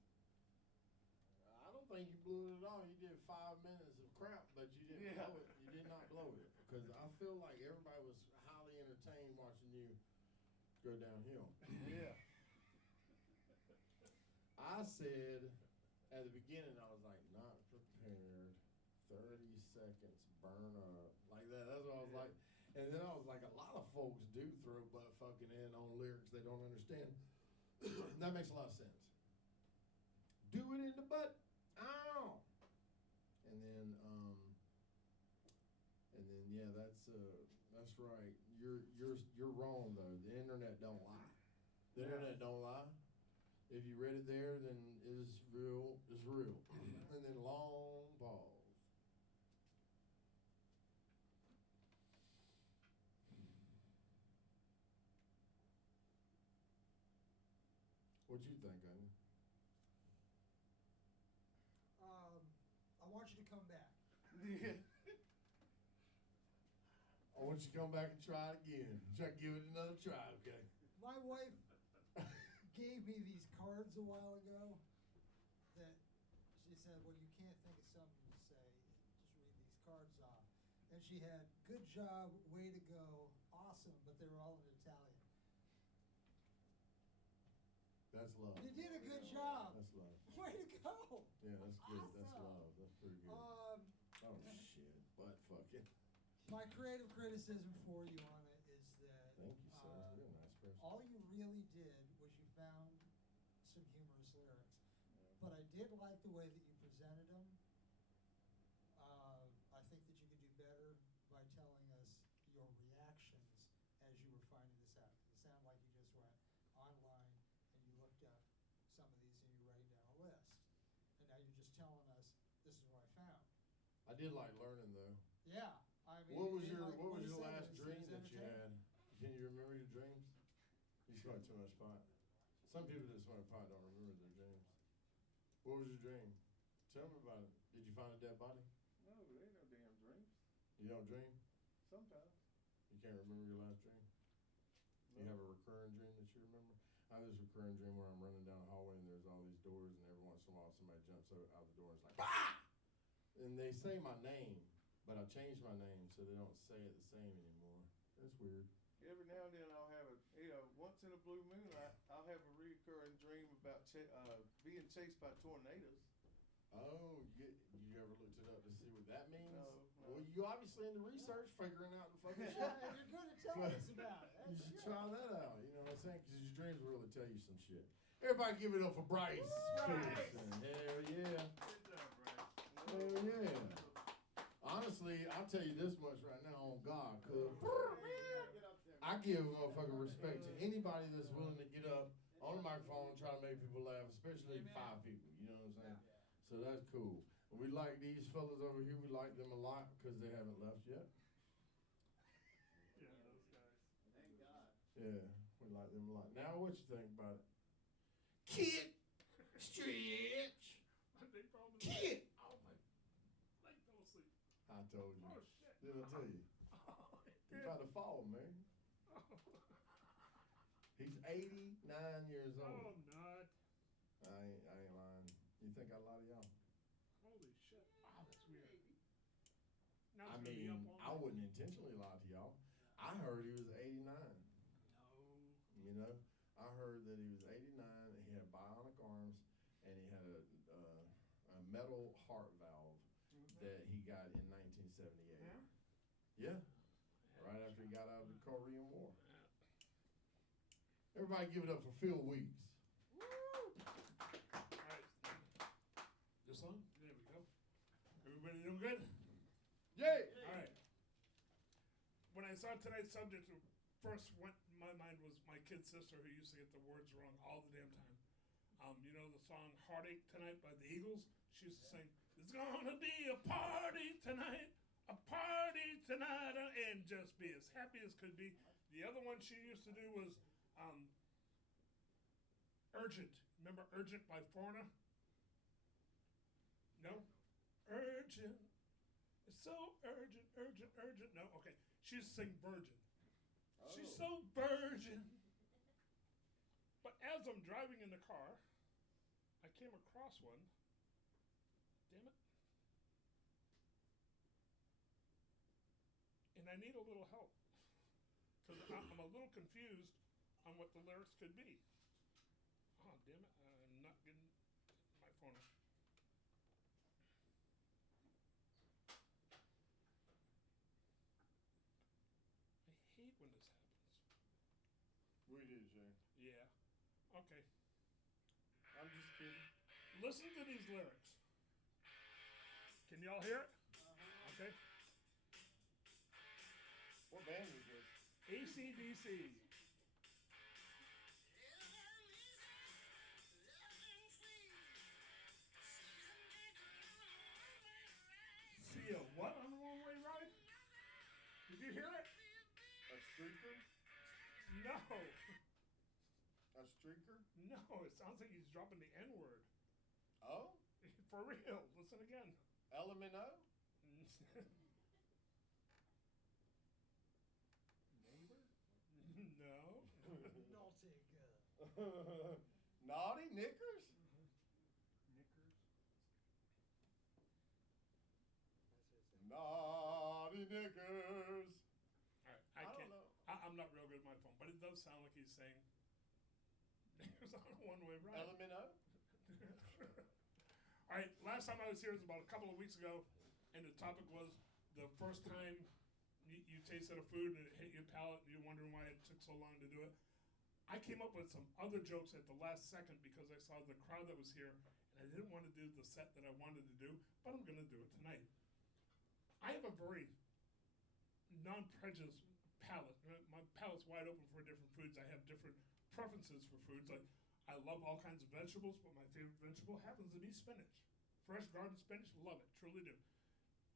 I don't think you blew it at all. You did 5 minutes of crap, but you didn't blow it. You did not blow it. Because I feel like everybody was highly entertained watching you go downhill. Yeah. I said at the beginning, I was like, not prepared. 30 seconds, burn up. Like that. That's what I was like. And then I was like, a lot of folks do throw butt fucking in on lyrics they don't understand. That makes a lot of sense. Do it in the butt. Ow. And then yeah, that's right. You're wrong though. The internet don't lie. The internet don't lie. If you read it there, then it's real. It's real. And then long pause. What you think, Amy? I want you to come back. Yeah. I want you to come back and try it again. Try to give it another try, okay? My wife gave me these cards a while ago that she said, well, you can't think of something to say. Just read these cards off. And she had, good job, way to go, awesome, but they were all in Italian. That's love. You did a good job. That's love. Way to go. Yeah, that's good. That's Awesome. love. That's pretty good. Oh, shit. Butt fucking. My creative criticism for you on it is that Thank you, sir. You're a nice person. all you really did was you found some humorous lyrics. But I did like the way that you presented them. I think that you could do better by telling us your reactions as you were finding this out. It sounded like you just went online and you looked up some of these and you're writing down a list. And now you're just telling us, this is what I found. I did like learning though. Yeah. I mean, What was it- your like What was he your said, last it's dream that you had? entertaining. Can you remember your dreams? You smoke too much pot. Some people that smoke pot don't remember their dreams. What was your dream? Tell me about it. Did you find a dead body? No, but ain't no damn dreams. You don't dream? Sometimes. You can't remember your last dream? You have a recurring dream that you remember? I have this recurring dream where I'm running down a hallway and there's all these doors and every once in a while somebody jumps out the door and it's like, bah! And they say my name, but I changed my name so they don't say it the same anymore. That's weird. Every now and then I'll have once in a blue moon, I'll have a recurring dream about being chased by tornadoes. Oh, you ever looked it up to see what that means? No. Well, you obviously into research, figuring out the fucking shit. Yeah, and you're good at telling us about it. You That's should good. try that out. You know what I'm saying? Because your dreams will really tell you some shit. Everybody give it up for Bryce. Pearson. Hell yeah. Good job, Bryce. Hell yeah. Honestly, I'll tell you this much right now on God, cuz I give motherfucking respect to anybody that's willing to get up on the microphone and try to make people laugh, especially 5 people. You know what I'm saying? So that's cool. We like these fellas over here. We like them a lot because they haven't left yet. Yeah, those guys. Thank God. Yeah, we like them a lot. Now, what you think about it? Kid, stretch, They probably kid. Oh my leg fell asleep. I told you. Oh shit. Did I tell you? Oh, He's about to fall, man. He's 89 years Oh, old. I'm not. I ain't lying. You think I lie to y'all? Holy shit. Wow, that's weird. Now I it's gonna be mean, up all I night. wouldn't intentionally lie to y'all. I heard he was 89. No. You know, I heard that he was 89. He had bionic arms, and he had a metal heart valve that he got in 1978. Yeah, right after he got out of the Korean War. Everybody give it up for Phil Weeks. Alright. This one? There we go. Everybody doing good? Yay! Alright. When I saw tonight's subject, first went in my mind was my kid sister who used to get the words wrong all the damn time. You know the song Heartache Tonight by the Eagles? She used to sing, It's gonna be a party tonight, and just be as happy as could be. The other one she used to do was Urgent. Remember Urgent by Foreigner? No? Urgent. It's so urgent, urgent, urgent. No? Okay. She used to sing Virgin. She's so virgin. But as I'm driving in the car, I came across one. Damn it. And I need a little help. Because I'm a little confused on what the lyrics could be. Oh, damn it. I'm not getting my phone. I hate when this happens. We did, Jay. Yeah. Okay. I'm just kidding. Listen to these lyrics. Can y'all hear it? Okay. What band is this? AC/DC. See a what on the one-way ride? Did you hear it? A streaker? No. A streaker? No, it sounds like he's dropping the N-word. Oh? For real. Listen again. LMNO? Neighbor? No. Naughty girl. Naughty knickers? Knickers. Naughty knickers. All right, I don't can't. know. I'm not real good with my phone, but it does sound like he's saying it's on a one-way ride. LMNO? All right, last time I was here was about a couple of weeks ago, and the topic was the first time you tasted a food and it hit your palate and you're wondering why it took so long to do it. I came up with some other jokes at the last second because I saw the crowd that was here, and I didn't want to do the set that I wanted to do, but I'm going to do it tonight. I have a very non-prejudiced palate. My palate's wide open for different foods. I have different preferences for foods. Like, I love all kinds of vegetables, but my favorite vegetable happens to be spinach. Fresh garden spinach, love it, truly do.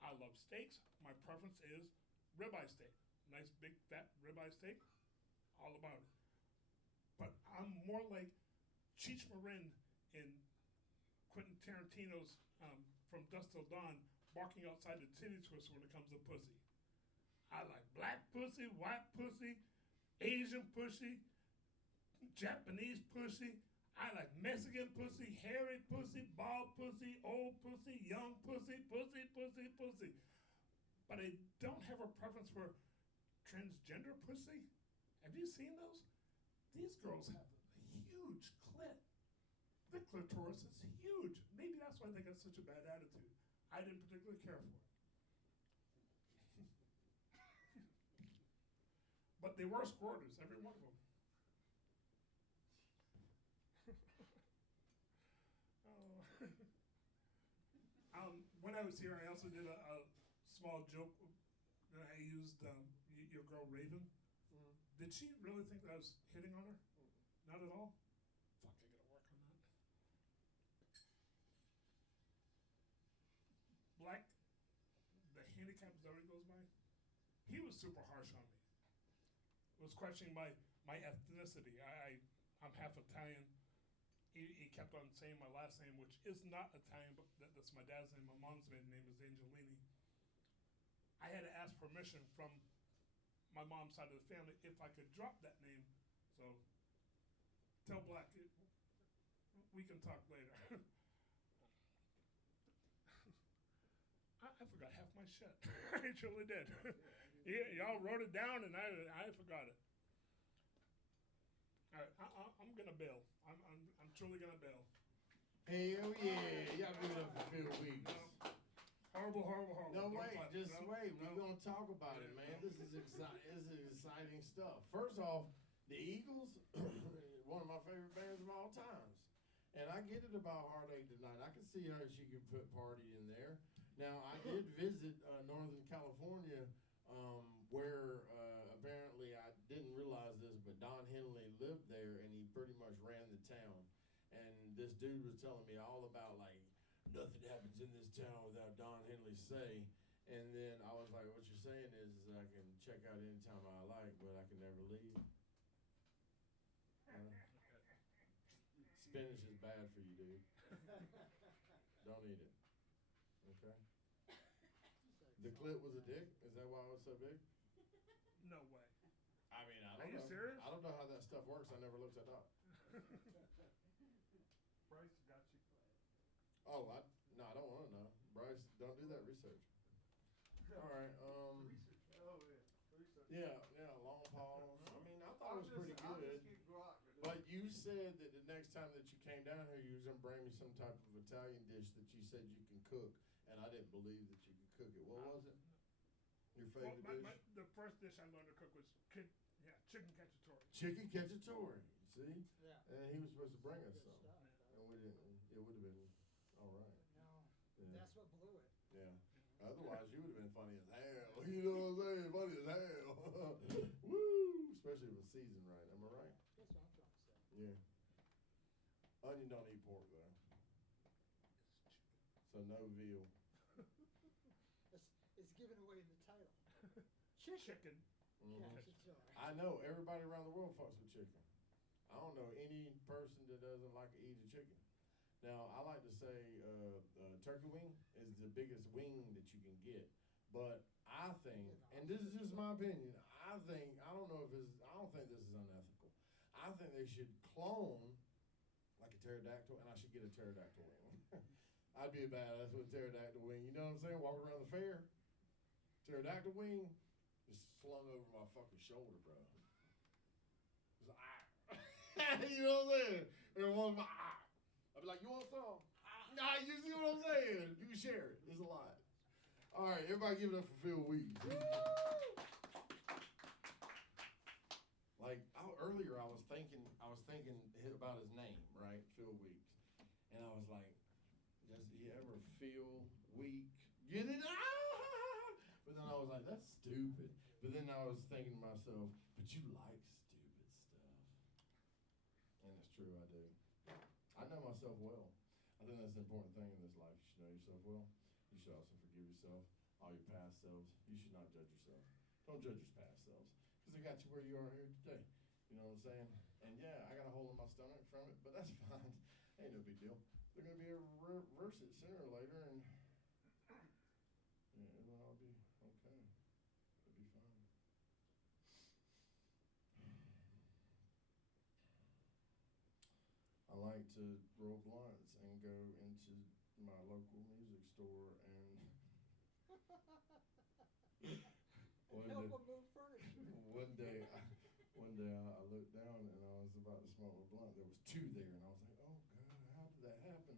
I love steaks. My preference is ribeye steak. Nice big fat ribeye steak, all about it. But I'm more like Cheech Marin in Quentin Tarantino's From Dusk Till Dawn, barking outside the titty twister when it comes to pussy. I like black pussy, white pussy, Asian pussy, Japanese pussy. I like Mexican pussy, hairy pussy, bald pussy, old pussy, young pussy, pussy. But I don't have a preference for transgender pussy. Have you seen those? These girls have a huge clit. The clitoris is huge. Maybe that's why they got such a bad attitude. I didn't particularly care for it. But they were squirters, every one of them. When I was here, I also did a small joke. I used your girl Raven. Mm. Did she really think that I was hitting on her? Not at all? Fuck, I gotta work on that. Black, the handicap, is that what he goes by? He was super harsh on me. Was questioning my ethnicity. I'm half Italian. He kept on saying my last name, which is not Italian, but that's my dad's name. My mom's maiden name is Angelini. I had to ask permission from my mom's side of the family if I could drop that name. So tell Black, we can talk later. I forgot half my shit. I truly did. Y'all wrote it down, and I forgot it. All right, I'm gonna bail. I'm truly gonna bail. Hell yeah. Y'all give it up for Phil Weeks. Horrible. No, Don't wait, clap. just No, wait. no. We're gonna talk about it, man. This is exciting stuff. First off, the Eagles, one of my favorite bands of all times. And I get it about Heartache Tonight. I can see how she could put Party in there. Now, I did visit Northern California, where apparently I didn't realize this, but Don Henley lived there, and he pretty much ran the town. And this dude was telling me all about, like, nothing happens in this town without Don Henley's say. And then I was like, what you're saying is I can check out anytime I like, but I can never leave. Spinach is bad for you, dude. Don't eat it. Okay? The clit was a dick? Is that why it was so big? No way. I mean, I Are don't you know. serious? I don't know how that stuff works. I never looked that up. Bryce got you. Oh, no, I don't want to know. Bryce, don't do that research. All right. Oh yeah. Research. Yeah, long pause. I mean, I thought it was pretty I'll good. just keep rocking. But you said that the next time that you came down here, you was gonna bring me some type of Italian dish that you said you can cook, and I didn't believe that you could cook it. What was it? Your Well, favorite dish? the first dish I learned to cook was chicken cacciatore. Chicken cacciatore. See? Yeah. And he was supposed to bring us Good some, stuff. and we didn't. It would have been all right. No, Yeah. that's what blew it. Yeah. Otherwise, you would have been funny as hell. You know what I'm saying? Funny as hell. Woo! Especially if it's seasoned right. Am I right? That's what I'm trying to say. Yeah. Onion don't eat pork though, so no veal. It's giving away in the title. Chicken. Mhm. Cacciatore. I know everybody around the world fucks with chicken. I don't know any person that doesn't like to eat a chicken. Now, I like to say turkey wing is the biggest wing that you can get. But I think, and this is just my opinion, I don't think this is unethical. I think they should clone like a pterodactyl, and I should get a pterodactyl wing. I'd be a badass with a pterodactyl wing. You know what I'm saying? Walking around the fair, pterodactyl wing, just slung over my fucking shoulder, bro. Just, you know what I'm saying? And one of my, I'd be like, you want some? Nah, you see what I'm saying? You can share it. It's a lot. All right, everybody give it up for Phil Weeks. Like earlier, I was thinking about his name, right? Phil Weeks, and I was like, does he ever feel weak? Get it? But then I was like, that's stupid. But then I was thinking to myself, but you like stupid stuff, and it's true, I do. I know myself well. I think that's the important thing in this life. You should know yourself well. You should also forgive yourself, all your past selves. You should not judge yourself. Don't judge your past selves, because they got you where you are here today. You know what I'm saying? And yeah, I got a hole in my stomach from it, but that's fine. Ain't no big deal. They're going to be able to reverse it sooner or later, and yeah, it'll all be okay. It'll be fine. I like to roll blunts and go into my local music store and Help them move furniture. one day I looked down and I was about to smoke a blunt. There was two there, and I was like, oh God, how did that happen?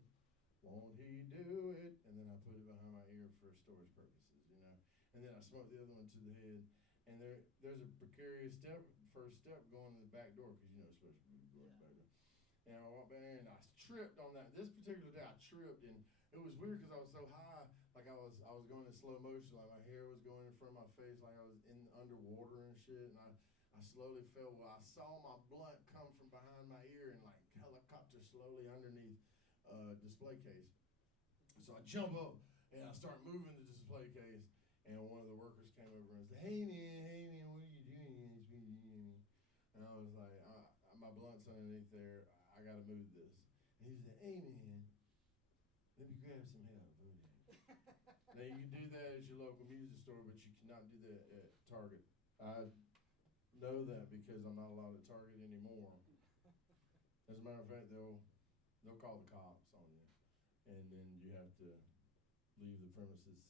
Won't he do it? And then I put it behind my ear for storage purposes, you know. And then I smoked the other one to the head. And there's a precarious first step going to the back door, because you know it's supposed to be going to the back door. And I walked back in and I tripped on that. This particular day I tripped, and it was weird because I was so high, like I was going in slow motion, like my hair was going in front of my face, like I was in underwater and shit. And I slowly fell. Well, I saw my blunt come from behind my ear and like helicopter slowly underneath display case. So I jump up and I start moving the display case, and one of the workers came over and said, hey man, what are you doing? And I was like, my blunt's underneath there. I gotta move this. And he said, hey man, let me grab some help. Now you can do that at your local music store, but you cannot do that at Target. I know that because I'm not allowed at Target anymore. As a matter of fact, they'll call the cops on you, and then you have to leave the premises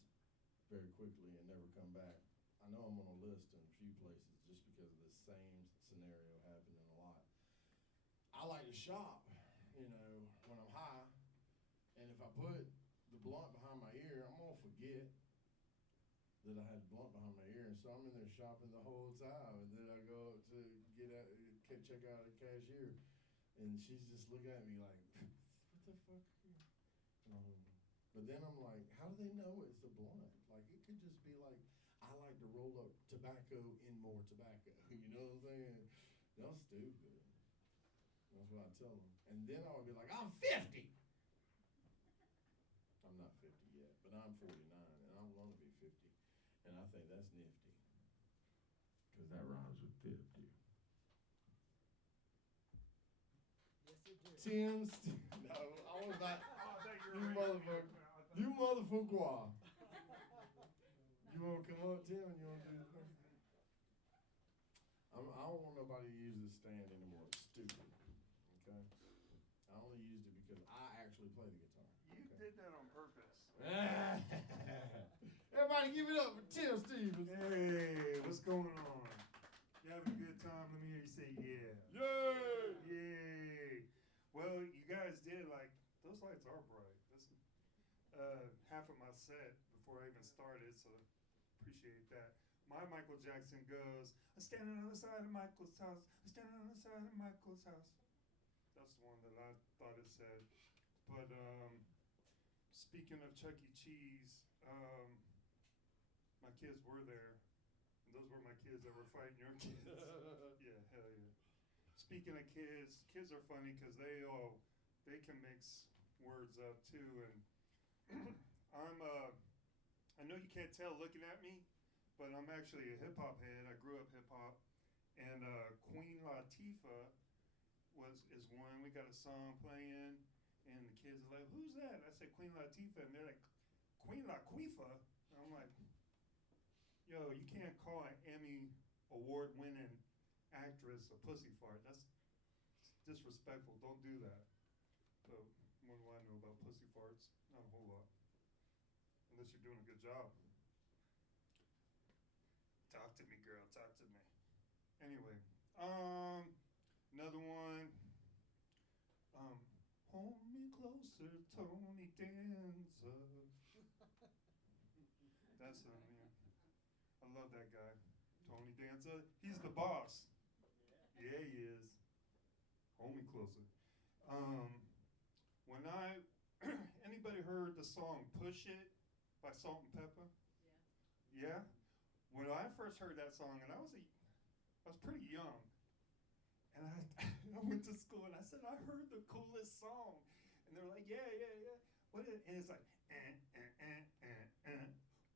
very quickly and never come back. I know I'm on a list in a few places just because of the same scenario happening a lot. I like to shop, you know, when I'm high, and if I put the blunt behind my ear, I'm gonna forget that I had the blunt behind my ear, and so I'm in there shopping the whole time, and then I go up to check out a cashier, and she's just looking at me like, what the fuck? But then I'm like, how do they know it's a blunt? Like, it could just be like, I like to roll up tobacco in more tobacco. You know what I'm saying? That's stupid. That's what I tell them. And then I would be like, I'm 50. but I'm 49 and I want to be 50, and I think that's nifty, cause that rhymes with 50. Yes, it did. Tim's. No, I was not. You motherfucker. You motherfucker. You want to come up, Tim, and you want to do the thing? I don't want nobody to use this stand anymore. It's stupid. Okay? I only used it because I actually play the guitar. You did that on purpose. Everybody give it up for Tim Stevens. Hey, what's going on? You having a good time? Let me hear you say yeah. Yay! Yay! Well, you guys did like those lights are bright. That's half of my set before I even started, so appreciate that. My Michael Jackson goes, I'm standing on the side of Michael's house. I'm standing on the side of Michael's house. That's the one that I thought it said. But speaking of Chuck E. Cheese, my kids were there. And those were my kids that were fighting your kids. Yeah, hell yeah. Speaking of kids, kids are funny because they can mix words up too. And I know you can't tell looking at me, but I'm actually a hip hop head. I grew up hip hop, and Queen Latifah is one. We got a song playing, and the kids are like, "Who's that?" I said, "Queen Latifah," and they're like, "Queen Latifah?" And I'm like, "Yo, you can't call an Emmy award-winning actress a pussy fart. That's disrespectful. Don't do that." So what do I know about pussy farts? Not a whole lot, unless you're doing a good job. Talk to me, girl. Talk to me. Anyway, another one. Hold me closer, Tony Danza. That's him, man. I love that guy, Tony Danza. He's the boss. Yeah, he is. Hold me closer. When anybody heard the song "Push It" by Salt and Pepper? Yeah. When I first heard that song, and I was pretty young, and I went to school and I said I heard the coolest song, and they were like, yeah. What is it? And it's like,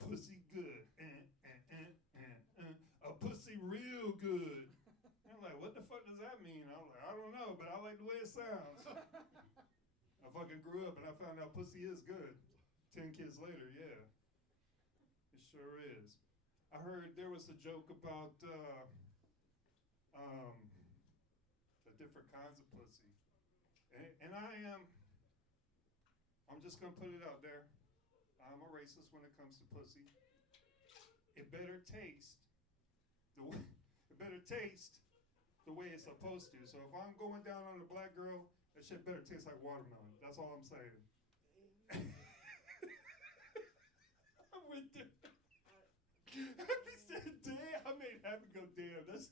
pussy good, a pussy real good. And I'm like, what the fuck does that mean? I was like, I don't know, but I like the way it sounds. I fucking grew up and I found out pussy is good. 10 kids later, yeah, it sure is. I heard there was a joke about the different kinds of pussy. And I'm just gonna put it out there. I'm a racist when it comes to pussy. It better taste the way it's supposed to. So if I'm going down on a black girl, that shit better taste like watermelon. That's all I'm saying. I went there. He said, damn. I made Happy go, damn. That's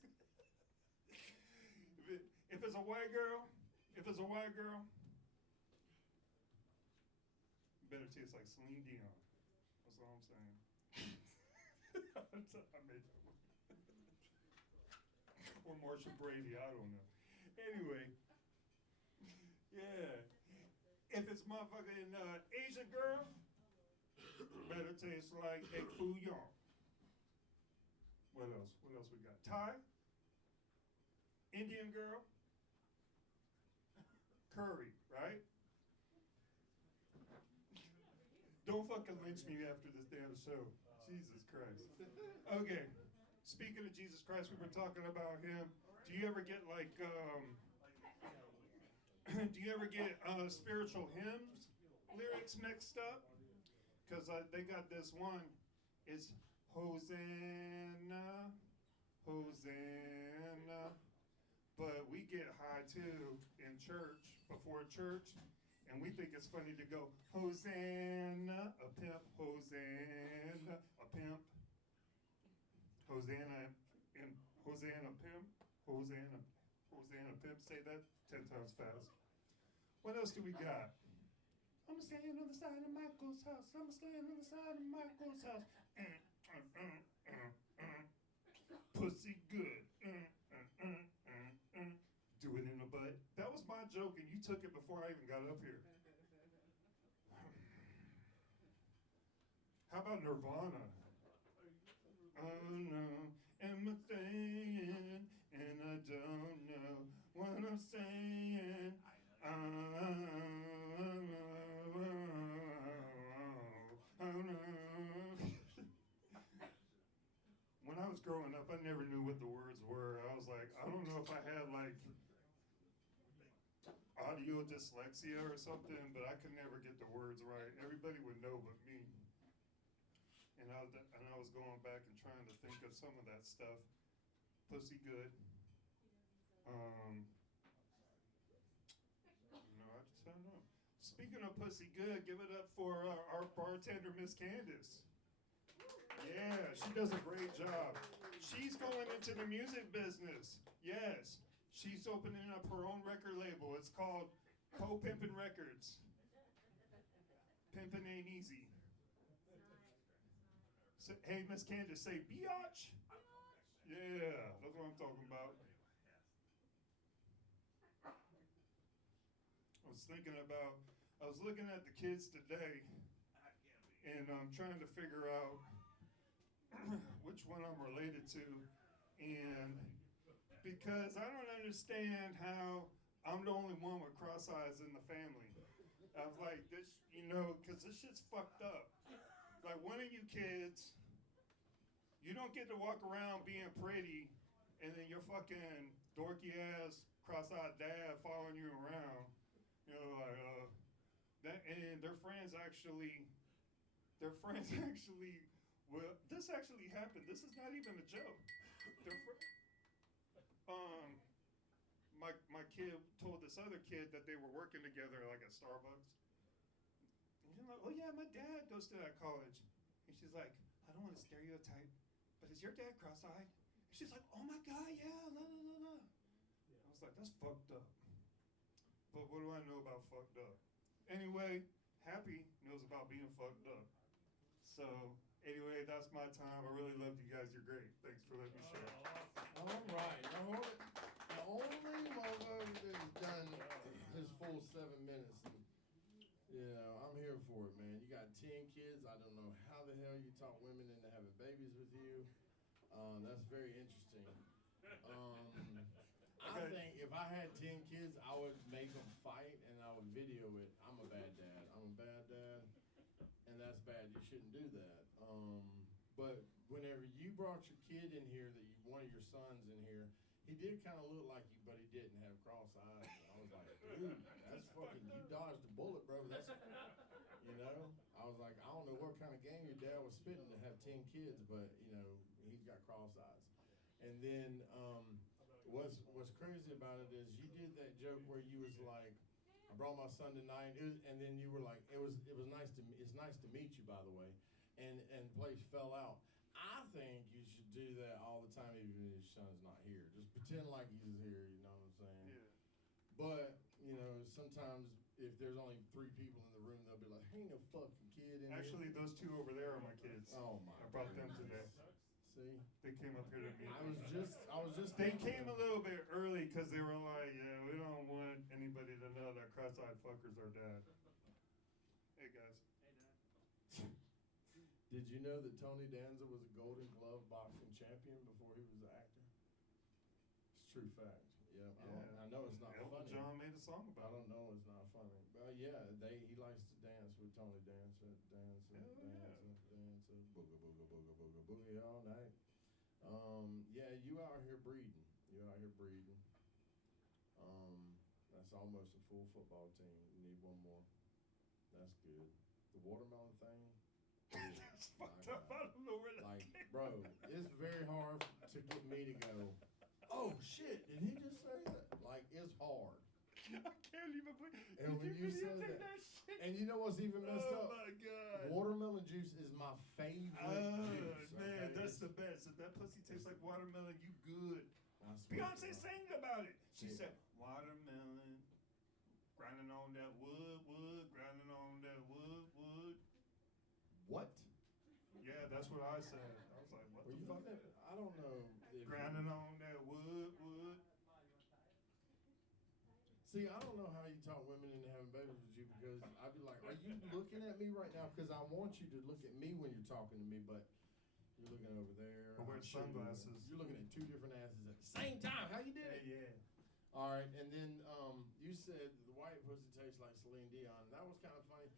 if it's a white girl, it better taste like Celine Dion. That's all I'm saying. I made that one. Or Marsha Brady, I don't know. Anyway, yeah. If it's motherfucking Asian girl, better taste like egg foo young. What else? What else we got? Thai, Indian girl, curry, right? Don't fucking lynch me after this damn show. Jesus Christ. Okay. Speaking of Jesus Christ, we were talking about him. Do you ever get like, spiritual hymns lyrics mixed up? Because they got this one. It's Hosanna, Hosanna. But we get high too in church, before church. And we think it's funny to go, Hosanna, a pimp, Hosanna, a pimp. Hosanna, and Hosanna, pimp, Hosanna, Hosanna, pimp. Say that 10 times fast. What else do we got? I'm standing on the side of Michael's house. I'm standing on the side of Michael's house. Pussy good. Do it in the butt. That was my joke, and you took it before I even got up here. How about Nirvana? Oh no, am I saying, and I don't know what I'm saying. Oh no. When I was growing up, I never knew what the words were. I was like, I don't know if I had like audio dyslexia or something, but I could never get the words right. Everybody would know but me. And I was going back and trying to think of some of that stuff. Pussy good. I just don't know. Speaking of pussy good, give it up for our bartender, Miss Candace. Yeah, she does a great job. She's going into the music business. Yes, she's opening up her own record label. It's called Co-Pimpin' Records. Pimpin' ain't easy. So, hey, Miss Candace, say biatch. Yeah, that's what I'm talking about. I was looking at the kids today, and I'm trying to figure out which one I'm related to, and because I don't understand how I'm the only one with cross eyes in the family. I was like, this, because this shit's fucked up. Like, one of you kids, you don't get to walk around being pretty, and then your fucking dorky ass cross-eyed dad following you around. And their friends actually, well, this actually happened. This is not even a joke. My kid told this other kid that they were working together, like at Starbucks. And she's like, oh yeah, my dad goes to that college. And she's like, I don't want to stereotype, but is your dad cross-eyed? And she's like, oh my God, yeah, la la la la. I was like, that's fucked up. But what do I know about fucked up? Anyway, Happy knows about being fucked up. So, anyway, that's my time. I really love you guys. You're great. Thanks for letting me share. All right. The only Movo that's done his full 7 minutes. I'm here for it, man. You got 10 kids. I don't know how the hell you talk women into having babies with you. That's very interesting. I think if I had 10 kids, I would make them fight and I would video it. I'm a bad dad. And that's bad. You shouldn't do that. But whenever you brought your kid in here, one of your sons in here, he did kind of look like you, but he didn't have cross eyes. I was like, dude, that's fucking, you dodged a bullet, bro. I was like, I don't know what kind of game your dad was spitting to have 10 kids, but, he's got cross eyes. And then what's crazy about it is you did that joke where you was like, I brought my son tonight, and then you were like, it's nice to meet you, by the way, and place fell out. I think you should do that all the time, even if your son's not here. Just pretend like he's here. You know what I'm saying? Yeah. But sometimes if there's only 3 people in the room, they'll be like, "Ain't no fucking kid in here." Actually, those 2 over there are my kids. Oh my! I brought them today. See? They came up here to meet. I was just. They came a little bit early because they were like, "Yeah, we don't want anybody to know that cross-eyed fucker's our dad." Hey guys. Did you know that Tony Danza was a Golden Glove boxing champion before he was an actor? It's true fact. Yeah. I know it's not Elton funny. John made a song I about it. don't know it's not funny. Yeah, he likes to dance with Tony Danza, booga booga booga booga boogie all night. Yeah, you out here breeding. That's almost a full football team. You need one more. That's good. The watermelon thing. It's fucked up. I don't know where that came bro, it's very hard to get me to go, oh shit, did he just say that? Like, it's hard. I can't even believe. And when you said that shit? and you know what's even messed up? Oh my God. Watermelon juice is my favorite juice. Man, Okay? that's the best. If that pussy tastes like watermelon, you good. I swear to Beyonce God. sang about it. She Yeah. said, watermelon, grinding on that wood, grinding on that wood. What? Yeah, that's what I said. I was like, what Were the you fuck? fucking? I don't know. Grinding on that wood. See, I don't know how you talk women into having babies with you because I'd be like, "Are you looking at me right now?" Because I want you to look at me when you're talking to me, but you're looking over there. Or wear I'm sure sunglasses. You're looking at two different asses at the same time. How you did it? Yeah. All right, and then you said the white pussy tastes like Celine Dion. That was kind of funny.